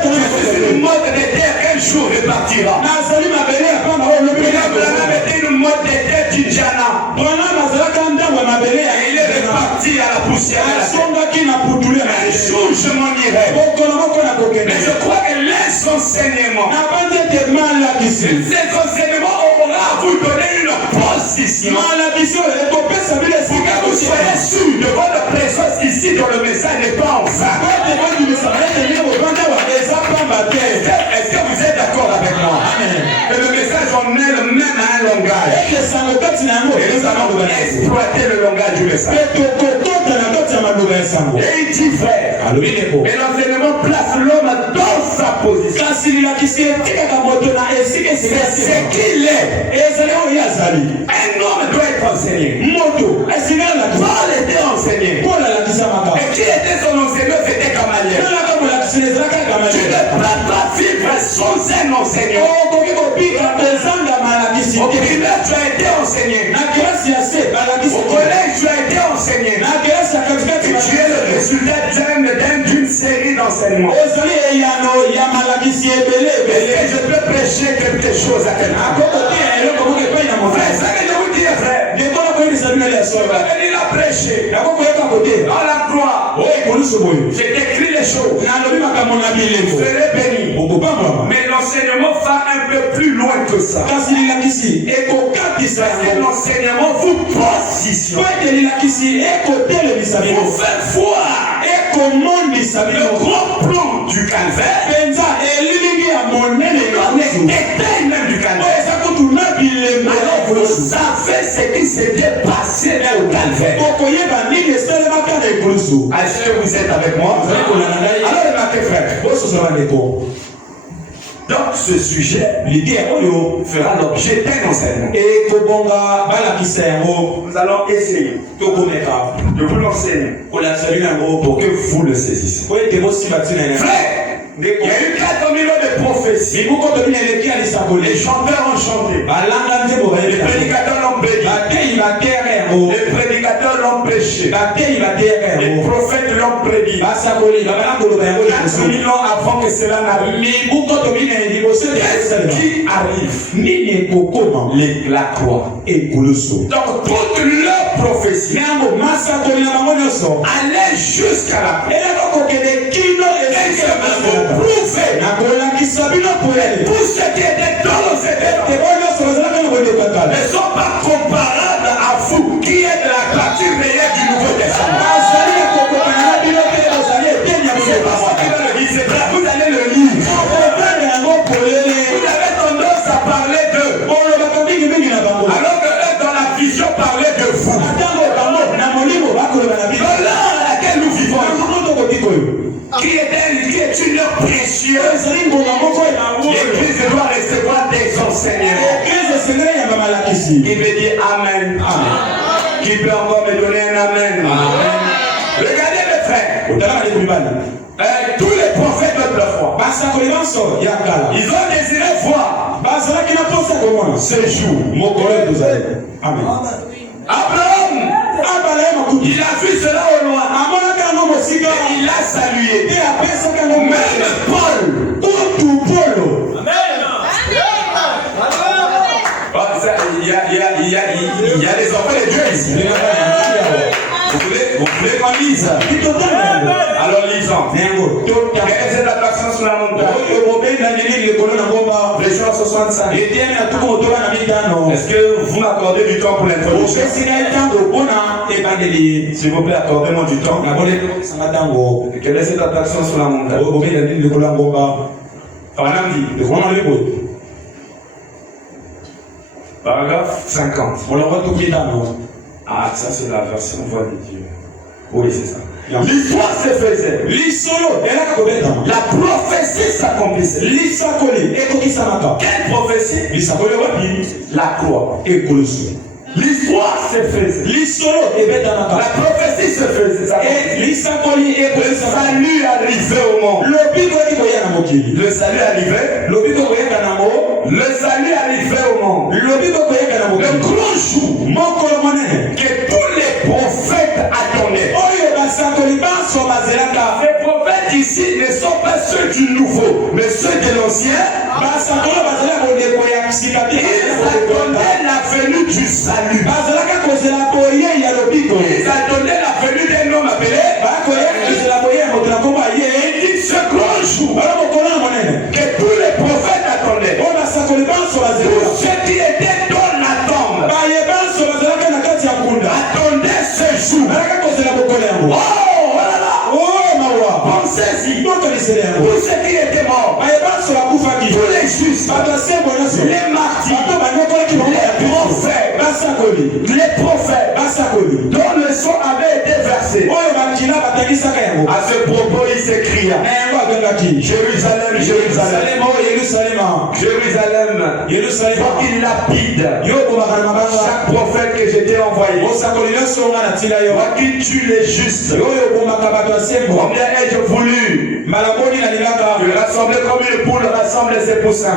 Je suis une mode de terre qu'un jour repartira. William Branham était une mode de terre d'Indiana. Et il est reparti à la poussière. Un jour je m'en irai. Mais je crois que les enseignements aura à vous donner une position. Pour que vous soyez sûr de votre présence ici dans le message n'est pas en vain. Est-ce que vous êtes d'accord avec moi? Que le message en est le même à un langage. Et nous allons exploiter le langage du message. Et il dit frère, et l'enseignement place l'homme dans sa position. C'est ce qu'il est. Un homme doit être enseigné. Paul était enseigné. Et qui était son enseignant? C'était Gamaliel. Tu ne peux pas vivre sans un enseignant. Au primaire, tu as été enseigné. Au collège, tu as été enseigné. Tu es le résultat d'une série d'enseignements. Est-ce que je peux prêcher quelque chose à quelqu'un? C'est ça que je vous dis, frère. Il a prêché dans la croix. J'ai décrit les choses. Je serai béni. Mais l'enseignement va un peu plus loin que ça. Parce que l'enseignement vous positionne. Il vous fait voir le grand plan du calvaire. Les détails même du calvaire. Alors vous savez ce qui s'était passé au calvaire. Est-ce que vous êtes avec moi? Alors remarquez frère. Donc ce sujet fera l'objet d'un enseignement. Nous allons essayer de vous l'enseigner pour que vous le saisissiez. Frère, il y a eu 4 millions de prophéties. Les chanteurs ont chanté. Les prédicateurs l'ont béni. Les prédicateurs l'ont prêché. Les prophètes l'ont prédit. 4 millions avant que cela n'arrive. Qu'est-ce qui arrive? La croix. Donc toute leur prophétie allait jusqu'à la croix. Et je veux vous prouver tout ce qui était dans nos événements ne sont pas comparables à vous qui êtes de la partie réelle du Nouveau Testament. Vous allez le lire. Vous avez tendance à parler d'eux. Alors que eux dans la vision parlaient de vous. Dans l'heure à laquelle nous vivons, qui est une heure précieuse, l'Église doit recevoir des enseignements. Qui veut dire Amen. Qui peut encore me donner un Amen? Regardez mes frères. Tous les prophètes de la foi, ils ont désiré voir ce jour. Amen. Abraham, il a vu cela au loin. Et il a salué. Même Paul. Il y a des enfants de Dieu ici. Vous voulez qu'on lise? Alors lisons. Quelle est cette attraction sur la montagne? Verset 65. Est-ce que vous m'accordez du temps pour l'introduction? S'il vous plaît, accordez-moi du temps. Quelle est cette attraction sur la montagne? Paragraphe 50. Ah, ça c'est la version voix de Dieu. Oui, c'est ça. L'histoire se faisait. La prophétie s'accomplissait. Quelle prophétie? La croix. L'histoire se faisait. La prophétie se faisait. Le salut arrivait au monde. Le salut arrivait. Le salut arrivait au monde. Le grand jour que tous les prophètes attendaient. Les prophètes ici ne sont pas ceux du nouveau, mais ceux de l'ancien. Ils attendaient la venue du salut. Ils attendaient la venue d'un homme appelé. Et il dit ce grand jour que tous les prophètes attendaient. Tous ceux qui étaient dans l'attente attendaient ce jour. Oh là là! Pensez-y. Tous ceux qui étaient morts, tous les justes, les martyrs, les prophètes, dont le sang avait été versé. À ce propos, il s'écria: Jérusalem, Jérusalem, Jérusalem, faut qu'il lapide chaque prophète que je t'ai envoyé. Moi qui tue les justes. Combien ai-je voulu te rassembler comme une poule rassemble ses poussins?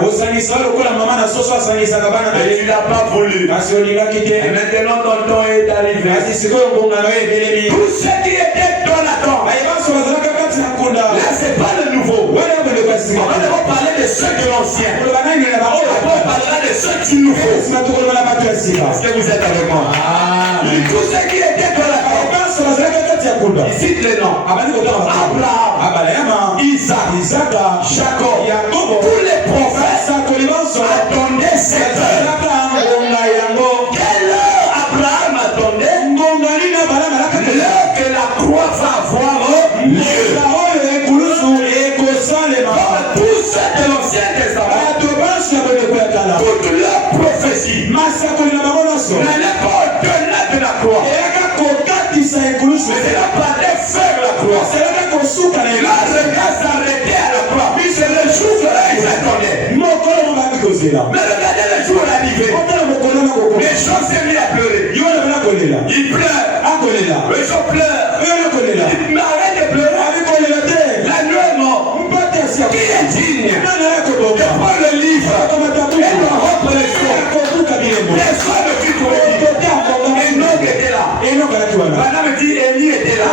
Et il n'a pas voulu. Et maintenant ton temps est arrivé. Tous ceux qui étaient dans l'attente. Là c'est pas le nouveau. On va d'abord parler de ceux de l'ancien. Après on parlera de ceux du nouveau. Est-ce que vous êtes avec moi? Tous ceux qui étaient dans l'attente. Il cite les noms. Abraham, Isaac, Jacob, tous les prophètes attendaient cette heure. Quelle heure Abraham attendait? L'heure que la croix va avoir lieu. Tous ceux de l'Ancien Testament, toute leur prophétie n'allait pas au-delà de la croix. Mais c'est la planète faire la croix. Leur regard s'arrêtait à la croix. Puis c'est le jour que ils attendaient. Mais regardez le jour arrivé. Les gens s'est mis à pleurer. Ils pleurent. Les gens pleurent. Mais arrête de pleurer. La nuit est morte. Qui est digne de prendre le livre et de rompre les sons? Personne ne dit tout. Enoch était là. Madame dit Élie était là.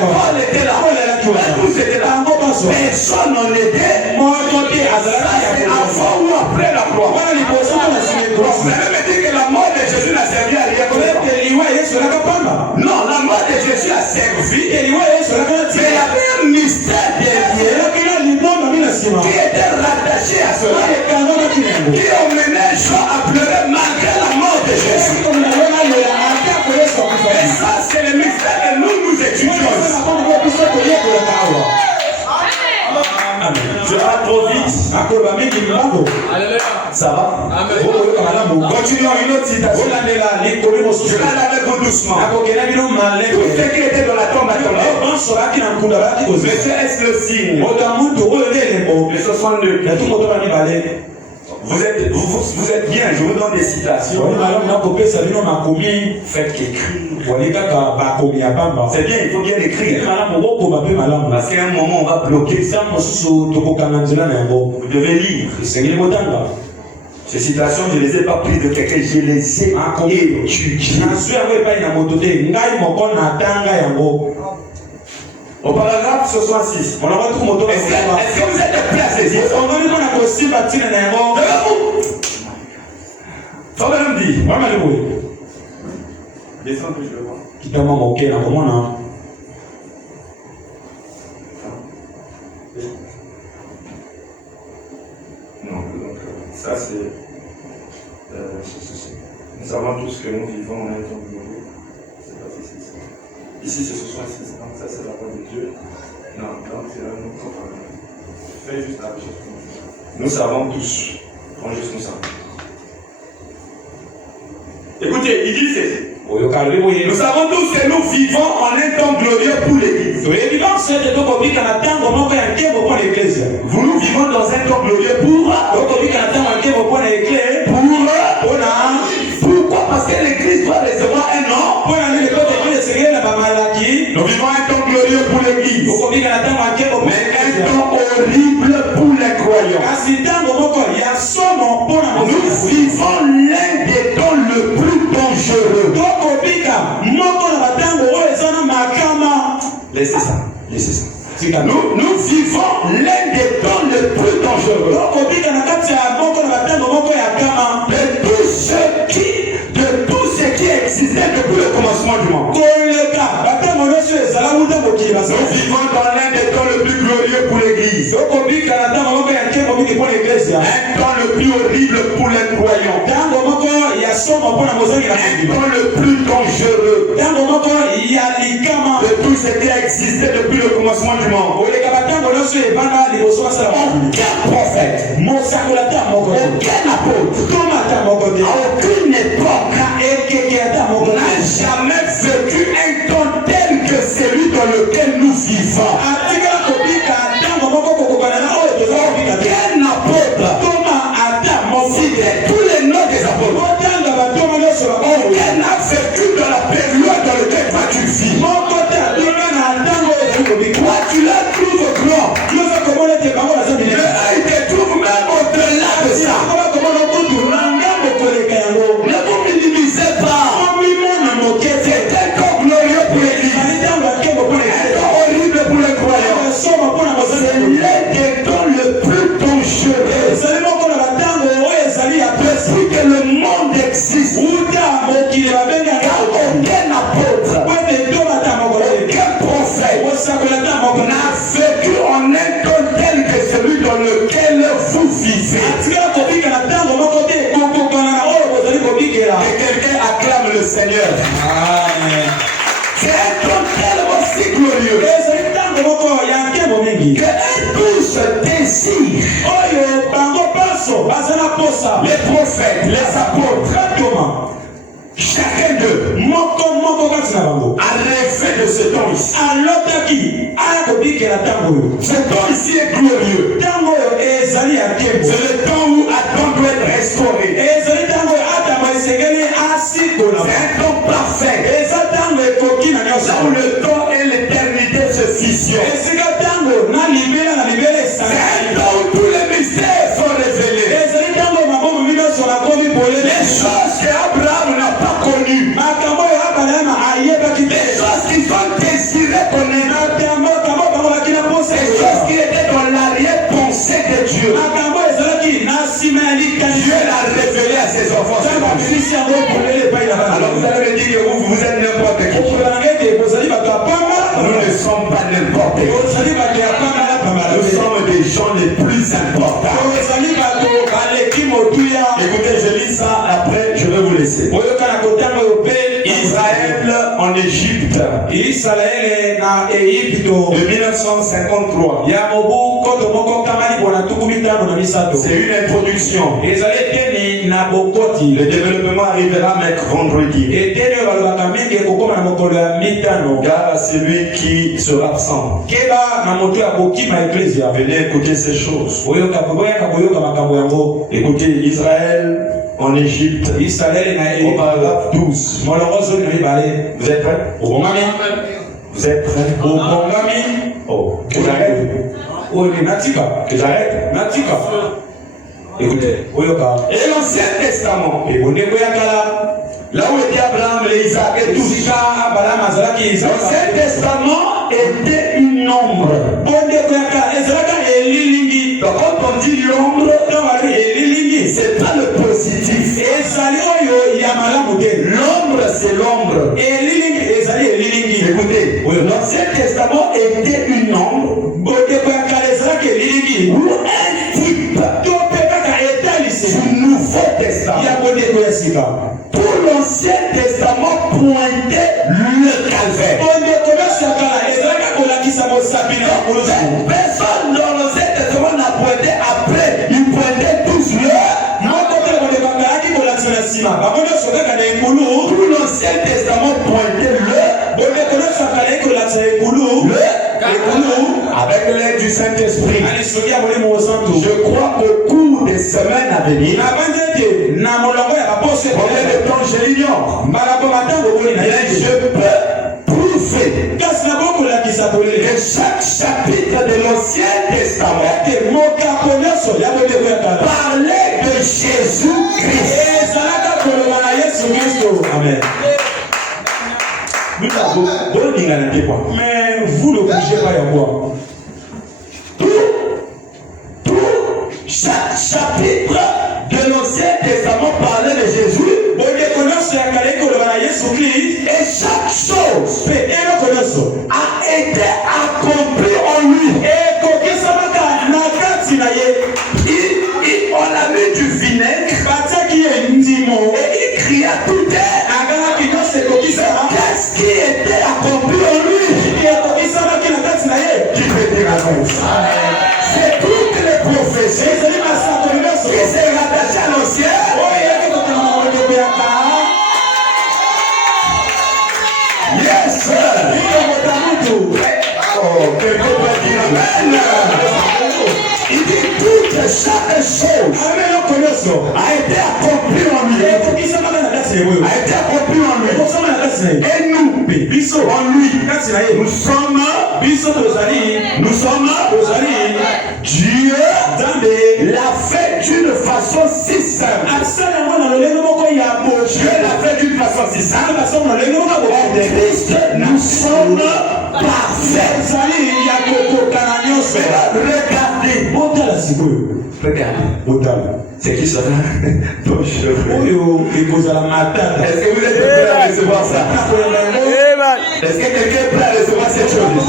Paul était là. Tous étaient là. Personne n'en était. Ça c'est avant ou après la croix. Vous allez me dire que la mort de Jésus n'a servi à rien. Non, la mort de Jésus a servi. Mais il y avait un mystère derrière qui était rattaché à cela, qui emmenait Jean à pleurer malgré la mort de Jésus. Et ça, c'est le mystère que nous étudions. Je parle trop vite. Ça va? Continuons une autre citation. Je vais avec vous doucement. Tous ceux qui étaient dans la tombe attendaient. Mais est-ce le signe? Le 62. Vous êtes bien, je vous donne des citations. Faites qu'écrire. C'est bien, il faut bien écrire. Parce qu'à un moment, on va bloquer ça. Vous devez lire. Ces citations, je ne les ai pas prises de quelqu'un, je les ai étudiées. Au paragraphe 66, est-ce que vous êtes prêts à saisir? Faut même dire. Descends que je le vois. Non, donc ça c'est ceci. Nous savons tous que nous vivons en un temps glorieux. C'est pas si c'est ça. Ici c'est 66, donc ça c'est la parole de Dieu. Non, donc c'est un autre parole. Fais juste la recherche. Nous savons tous. Prends juste nous savons. Écoutez, il dit ceci. Nous savons tous que nous vivons en un temps glorieux pour l'Église. Nous vivons dans un temps glorieux pourquoi? Parce que l'Église doit recevoir un nom. Nous vivons un temps glorieux pour l'Église, mais un temps horrible pour les croyants. Nous vivons l'un des temps le plus dangereux. Laissez ça, laissez ça. Nous vivons l'un des temps le plus dangereux. De tout ce qui existait depuis le commencement du monde. Nous vivons dans l'un des temps le plus glorieux pour l'Église. Un temps le plus horrible pour les croyants. Un temps le plus dangereux de tout ce qui a existé depuis le commencement du monde. Aucun prophète, aucun apôtre, à aucune époque n'a jamais vécu un temps tel que celui dans lequel nous vivons. Aucun apôtre, citez tous les noms des apôtres, aucun n'a vécu dans la période dans laquelle toi tu vis. Toi tu la trouves grand, il te trouve même au-delà de ça. Ne vous minimisez pas. C'est un temps glorieux pour l'Église, un temps horrible pour les croyants. C'est l'un des temps le plus dangereux. Depuis que le monde existe, car aucun apôtre, aucun prophète n'a vécu en un temps tel que celui dans lequel vous vivez. Et quelqu'un acclame le Seigneur. C'est un temps tellement si glorieux que un tous désire. Les prophètes, les apôtres, chacun d'eux a rêvé de ce temps ici. Ce temps ici est glorieux. C'est le temps où Adam doit être restauré. C'est un temps parfait. Là où le temps et l'éternité se fusionnent. C'est un temps où tous les mystères sont révélés. Les choses qu'Abraham n'a pas connues. Les choses qui sont désirées connaître. Les choses qui étaient dans l'arrière-pensée de Dieu. Dieu l'a révélé à ses enfants. Alors vous allez me dire que vous êtes n'importe qui. Nous ne sommes pas n'importe qui. Nous sommes des gens les plus importants. Écoutez, je lis ça, après je vais vous laisser. Israël en Égypte de 1953. C'est une introduction. Le développement arrivera vendredi. Car à celui qui sera absent, venez écouter ces choses. Écoutez, Israël en Égypte, au paragraphe 12. Vous êtes prêts? Vous êtes prêts? Oh, que j'arrête? Que j'arrête? Écoutez. Et l'Ancien Testament, là où était Abraham, Isaac et tout ça, l'Ancien Testament était une ombre. Donc quand on dit l'ombre, c'est pas le positif. L'ombre, c'est l'ombre. Écoutez, l'Ancien Testament était une ombre ou un type du Nouveau Testament. Tout l'Ancien Testament pointait le calvaire. Personne dans l'Ancien Testament n'a pointé après, il pointait tous le. Tout l'Ancien Testament pointait le. Avec l'aide du Saint-Esprit. Je crois qu'au cours des semaines à venir, combien de temps je l'ignore, mais je peux prouver que chaque chapitre de l'Ancien Testament parlait de Jésus-Christ. Amen. Mais vous ne bougez pas à moi. Chaque chapitre de l'Ancien Testament parlait de Jésus. Et chaque chose a été accomplie en lui. On a mis du vinaigre et il cria tout terre. Qu'est-ce qui était accompli en lui? Tu peux dire amen. C'est toutes les prophéties qui se rattachent à l'ancien. Yes, sir. Oh, quelqu'un peut dire amen. Il dit toute chaque chose a été accomplie en lui. A été accomplie en lui. Et nous, en lui, nous sommes Dieu l'a fait d'une façon si simple. Dieu l'a fait d'une façon si simple. En Christ, nous sommes parfaits. Regardez. C'est qui ça? Ton cheveu. Est-ce que vous êtes prêts à recevoir ça? Est-ce que quelqu'un est prêt à recevoir cette chose?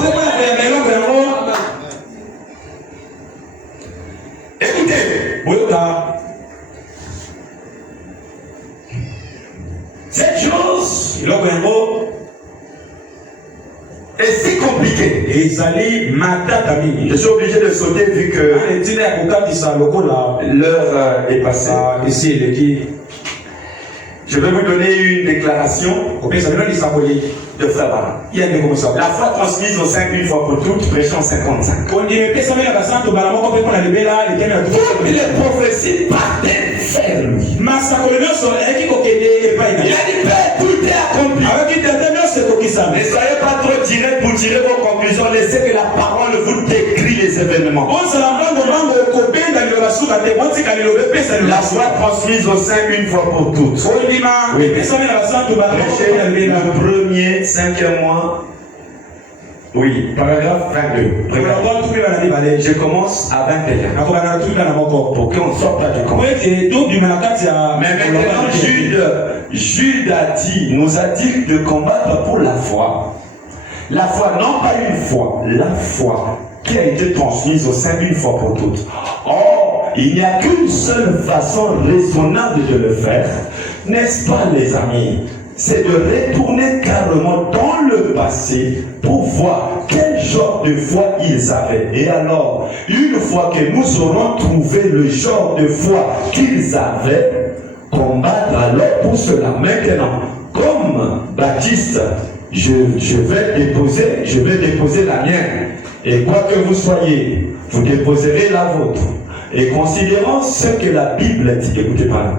Écoutez. Cette chose est si compliqué. Je suis obligé de sauter vu que l'heure est passée. Je vais vous donner une déclaration de Frère Bara. La foi transmise au sein une fois pour toutes, prêchant 55. Toutes les prophéties partaient vers lui. Il a dit, Père, tout est accompli. Ne soyez pas trop tirés pour tirer vos conclusions. Laissez que la parole vous décrit les événements. La foi transmise au sein une fois pour toutes. Oui. Prêchez le premier, 5e mois. Oui, paragraphe 22. Je commence à 21. Pour qu'on sorte du camp. Mais maintenant, Jude nous a dit de combattre pour la foi. La foi, non pas une foi, la foi qui a été transmise au sein d'une fois pour toutes. Or, il n'y a qu'une seule façon raisonnable de le faire, n'est-ce pas les amis? C'est de retourner carrément dans le passé pour voir quel genre de foi ils avaient. Et alors, une fois que nous aurons trouvé le genre de foi qu'ils avaient, combattre alors pour cela. Maintenant, comme Baptiste, je vais déposer la mienne. Et quoi que vous soyez, vous déposerez la vôtre. Et considérant ce que la Bible dit, écoutez pas là.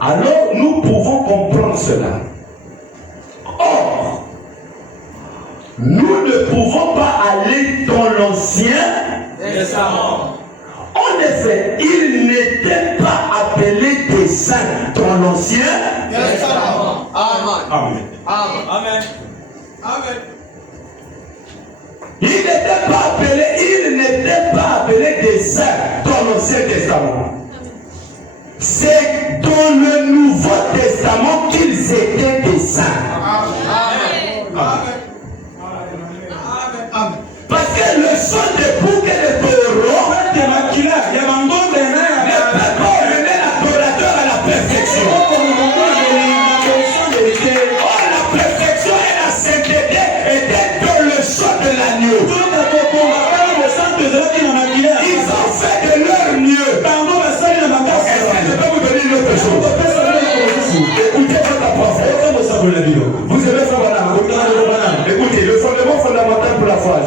Alors nous pouvons comprendre cela. Or, nous ne pouvons pas aller dans l'Ancien Testament. On effet, ils n'étaient pas appelés des saints dans l'Ancien Testament. Amen. Amen. Ils n'étaient pas appelés des saints dans l'Ancien Testament. C'est dans le Nouveau Testament qu'ils étaient des saints. Parce que le sang de bouc et de taureau ne peut pas mener l'adorateur à la perfection. Or, la perfection et la sainteté étaient dans le sang de l'agneau. Ils ont fait de leur mieux. Est-ce que je peux vous donner une autre chose? Écoutez votre prophète. Vous aimez ça, madame? Écoutez, le fondement fondamental pour la foi.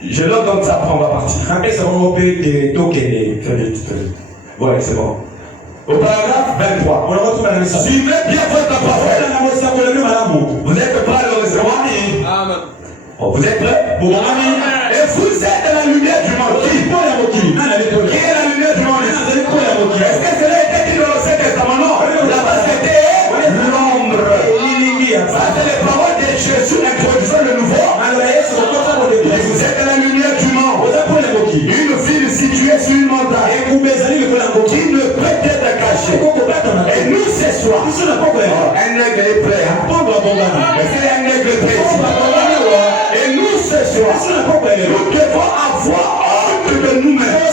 Je leur donne ça, après on va partir. Très vite. Ouais, c'est bon. Au paragraphe 23, on le retrouve à la mission. Suivez bien votre parole. Vous êtes prêts à le recevoir? Amen. Vous êtes prêts? Et vous êtes la lumière du monde. Qui est la lumière du monde? Est-ce que cela était dit dans l'Ancien Testament? Non. Là-bas c'était l'ombre. Ça c'est les paroles de Jésus introduisant le nouveau. Et vous êtes la lumière du monde. Une ville située sur une montagne qui ne peut être cachée. Et nous ce soir, un aigle est prêt. C'est un aigle prêt. Et nous ce soir, nous devons avoir honte de nous-mêmes.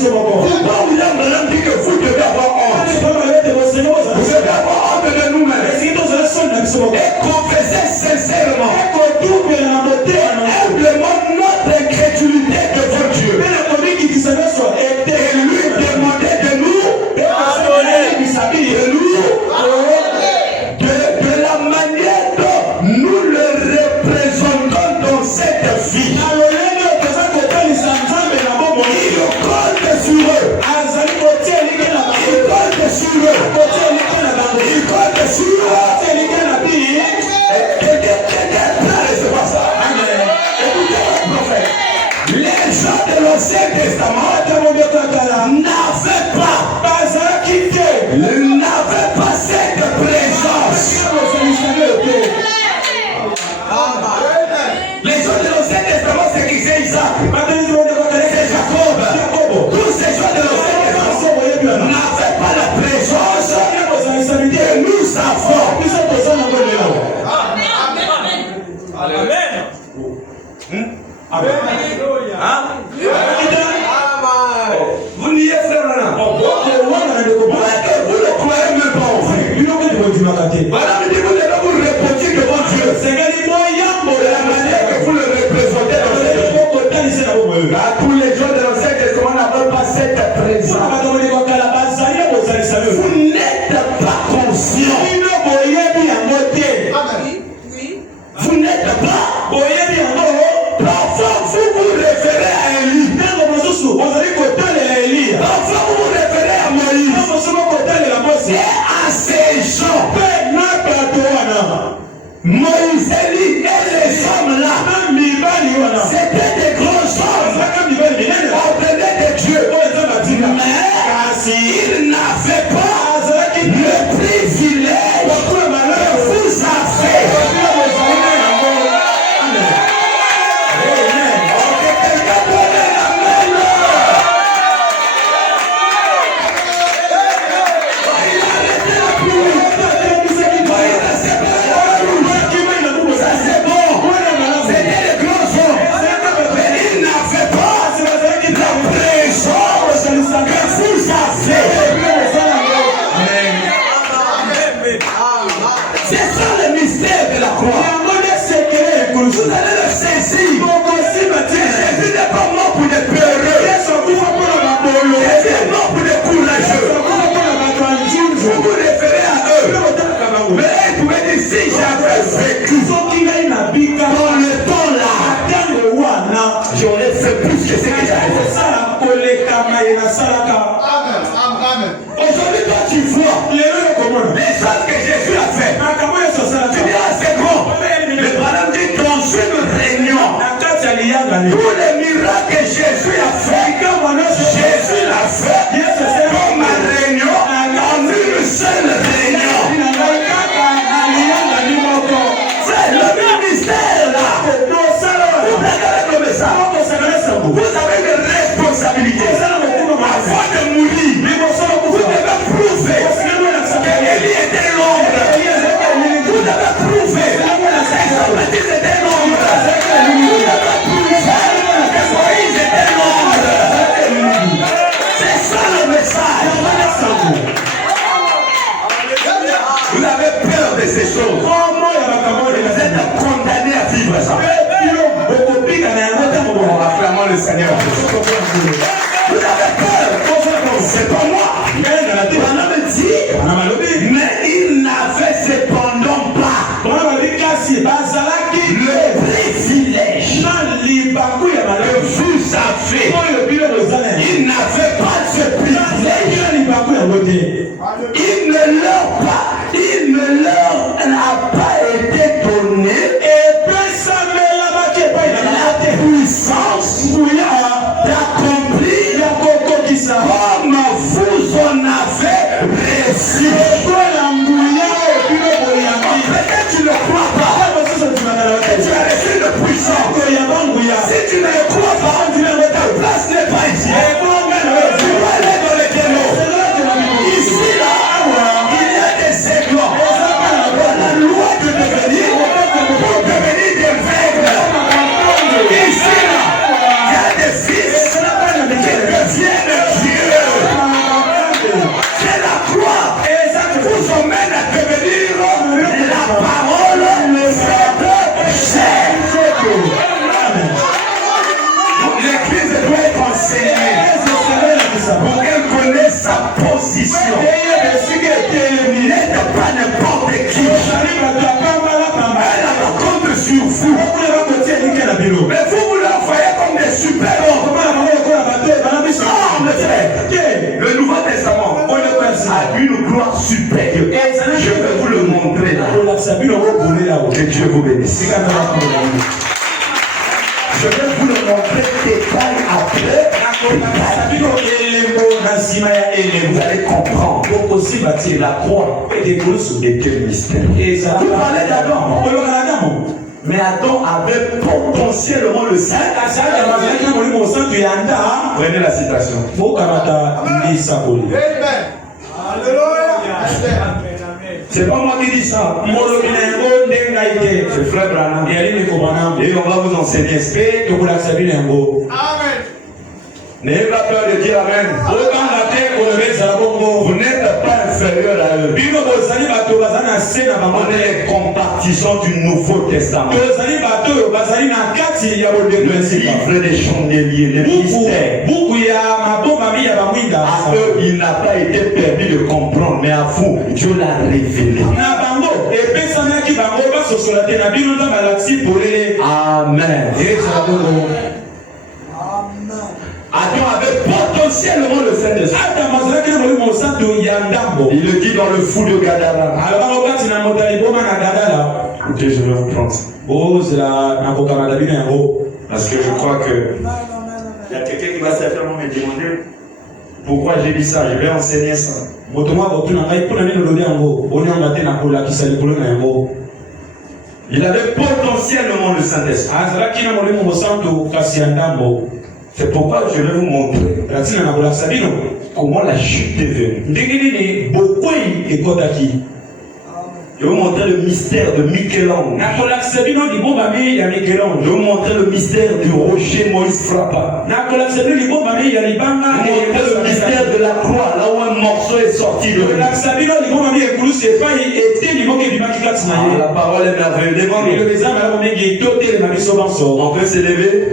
Pourquoi William Branham dit que vous devez avoir honte? Vous devez avoir honte de nous-mêmes. Et confesser sincèrement humblement notre incrédulité devant Dieu. Et lui demander de nous de la manière dont nous le représentons dans cette vie. Il compte sur eux. Il compte sur eux. Il compte sur eux. Quelqu'un c'est pas ça. Écoutez votre prophète. Les gens de l'Ancien Testament n'avaient pas cette présence. Les gens de l'Ancien Testament, c'est qui? C'est Isaac, c'est Jacob. Tous ces gens de l'Ancien Testament n'avaient pas la présence que nous avons. Vous niez frère Nana. Vous ne croyez même pas en vrai. Madame dit vous devez vous répéter devant Dieu. De la manière que vous le représentez dans cette vie. Tous les gens de l'Ancien Testament n'avaient pas cette présence. Vous n'êtes pas conscient. Vous n'êtes pas. Parfois vous vous référez à Élie. Parfois vous vous référez à Moïse. Et à ces gens, Moïse, Élie et les hommes là, c'était des grands hommes ordonnés de Dieu. Mais ils n'avaient pas le privilège que vous avez. C'est ça le mystère de la croix. Vous allez le saisir. Jésus n'est pas mort pour des peureux. Jésus est mort pour des courageux. Vous vous référez à eux. Mais ils pouvaient dire si j'avais vécu dans le temps là, j'aurais fait plus que ce que j'avais fait. Aujourd'hui, toi tu vois les choses que Jésus a fait. Tu dis, ah c'est bon. Mais Madame dit dans une réunion, le Seigneur. Vous avez peur. C'est pas moi. On a dit, mais il n'avait cependant pas le privilège que vous avez. Il n'avait pas ce privilège. Il ne leur a pas été donné la puissance d'accomplir comme vous en avez reçu. Peut-être tu ne crois pas que tu as reçu de puissance. Si tu ne crois pas, ta place n'est pas ici. Tu vas aller dans les ténèbres. Ici, là, il y a des éclats. La loi de devenir pour devenir des veilles. Ici, là, il y a des fils qui deviennent Dieu. C'est la croix vous emmène à devenir la parole faite chair. L'église doit être enseignée pour qu'elle connaisse sa position. N'aide pas n'importe qui. Elle a compte sur vous. Mais vous la voyez comme des super-hommes. Le Nouveau Testament a une gloire supérieure. Je vais vous le montrer là. Que Dieu vous bénisse. Je vais vous le montrer détail après. Vous allez comprendre. La croix était le mystère. Vous parlez d'Adam. Mais Adam avait potentiellement le Saint. Prenez la citation. C'est pas moi qui dis ça. C'est frère Branham. Et on va vous enseigner. Amen. N'ayez pas peur de dire Amen. Vous n'êtes pas inférieur à eux. On est les compartisans du Nouveau Testament. Le livre des chandeliers, les mystères. À eux, il n'a pas été permis de comprendre, mais à vous, Dieu l'a révélé. Amen. Adam avait potentiellement le Saint-Esprit. Il le dit dans le fou de Gadara. Écoutez, je vais reprendre ça. Parce que je crois que il y a quelqu'un qui va certainement me demander pourquoi j'ai dit ça. Je vais enseigner ça. Il avait potentiellement le Saint-Esprit. C'est pourquoi je vais vous montrer comment la chute est venue. Je vais vous montrer le mystère de Michel-Ange. Je vais vous montrer le mystère du rocher Moïse frappa. Je vais vous montrer le mystère de la croix, là où un morceau est sorti de lui. La parole est merveilleuse. On peut s'élever.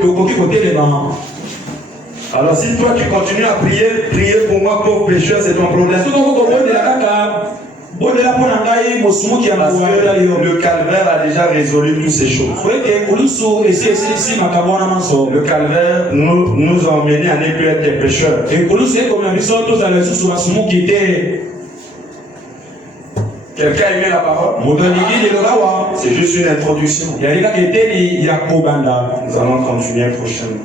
Alors si toi tu continues à prier pour moi pauvre pécheur, c'est ton problème. Parce que le calvaire a déjà résolu toutes ces choses. Le calvaire nous a emmenés à ne plus être des pécheurs. Quelqu'un aimait la parole? C'est juste une introduction. Nous allons continuer prochainement.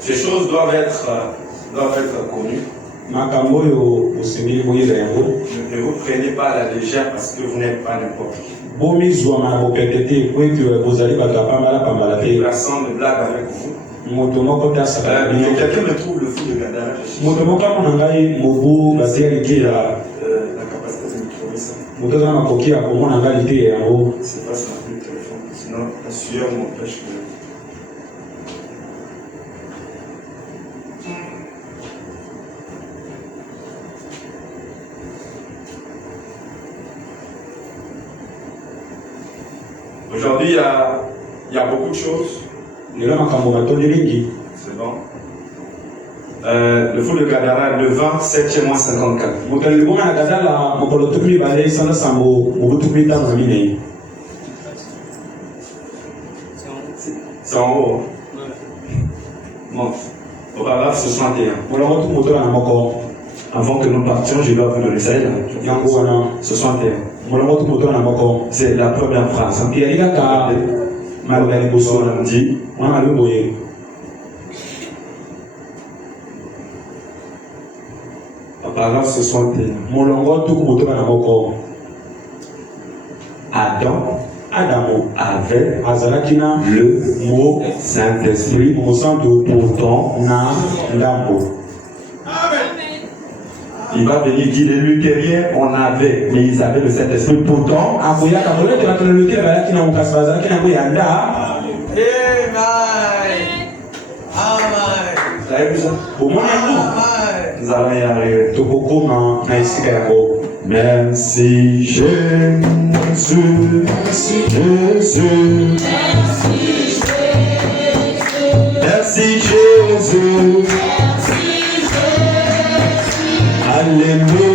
Ces choses doivent être connues. Ne vous prenez pas à la légère parce que vous n'êtes pas n'importe qui. Plaçant de blague avec vous. Quelqu'un me trouve le fou de Gadara. La La capacité de me trouver ça. C'est pas sur le téléphone. Sinon, la sueur m'empêche de. Aujourd'hui, il y a beaucoup de choses. C'est bon. Le fou de Gadara, le 27e mois 54. C'est en haut. Monte. Au paragraphe 61. Avant que nous partions, je dois vous donner ça. 61. C'est la première phrase. On dit paragraphe 61. Adam avait le mot Saint-Esprit, pourtant il va venir dire les luthériens, on avait, mais ils avaient le Saint-Esprit, pourtant. Amen. Vous avez vu ça? Nous allons y arriver. Merci Jésus. Merci Jésus. Merci Jésus. Alléluia.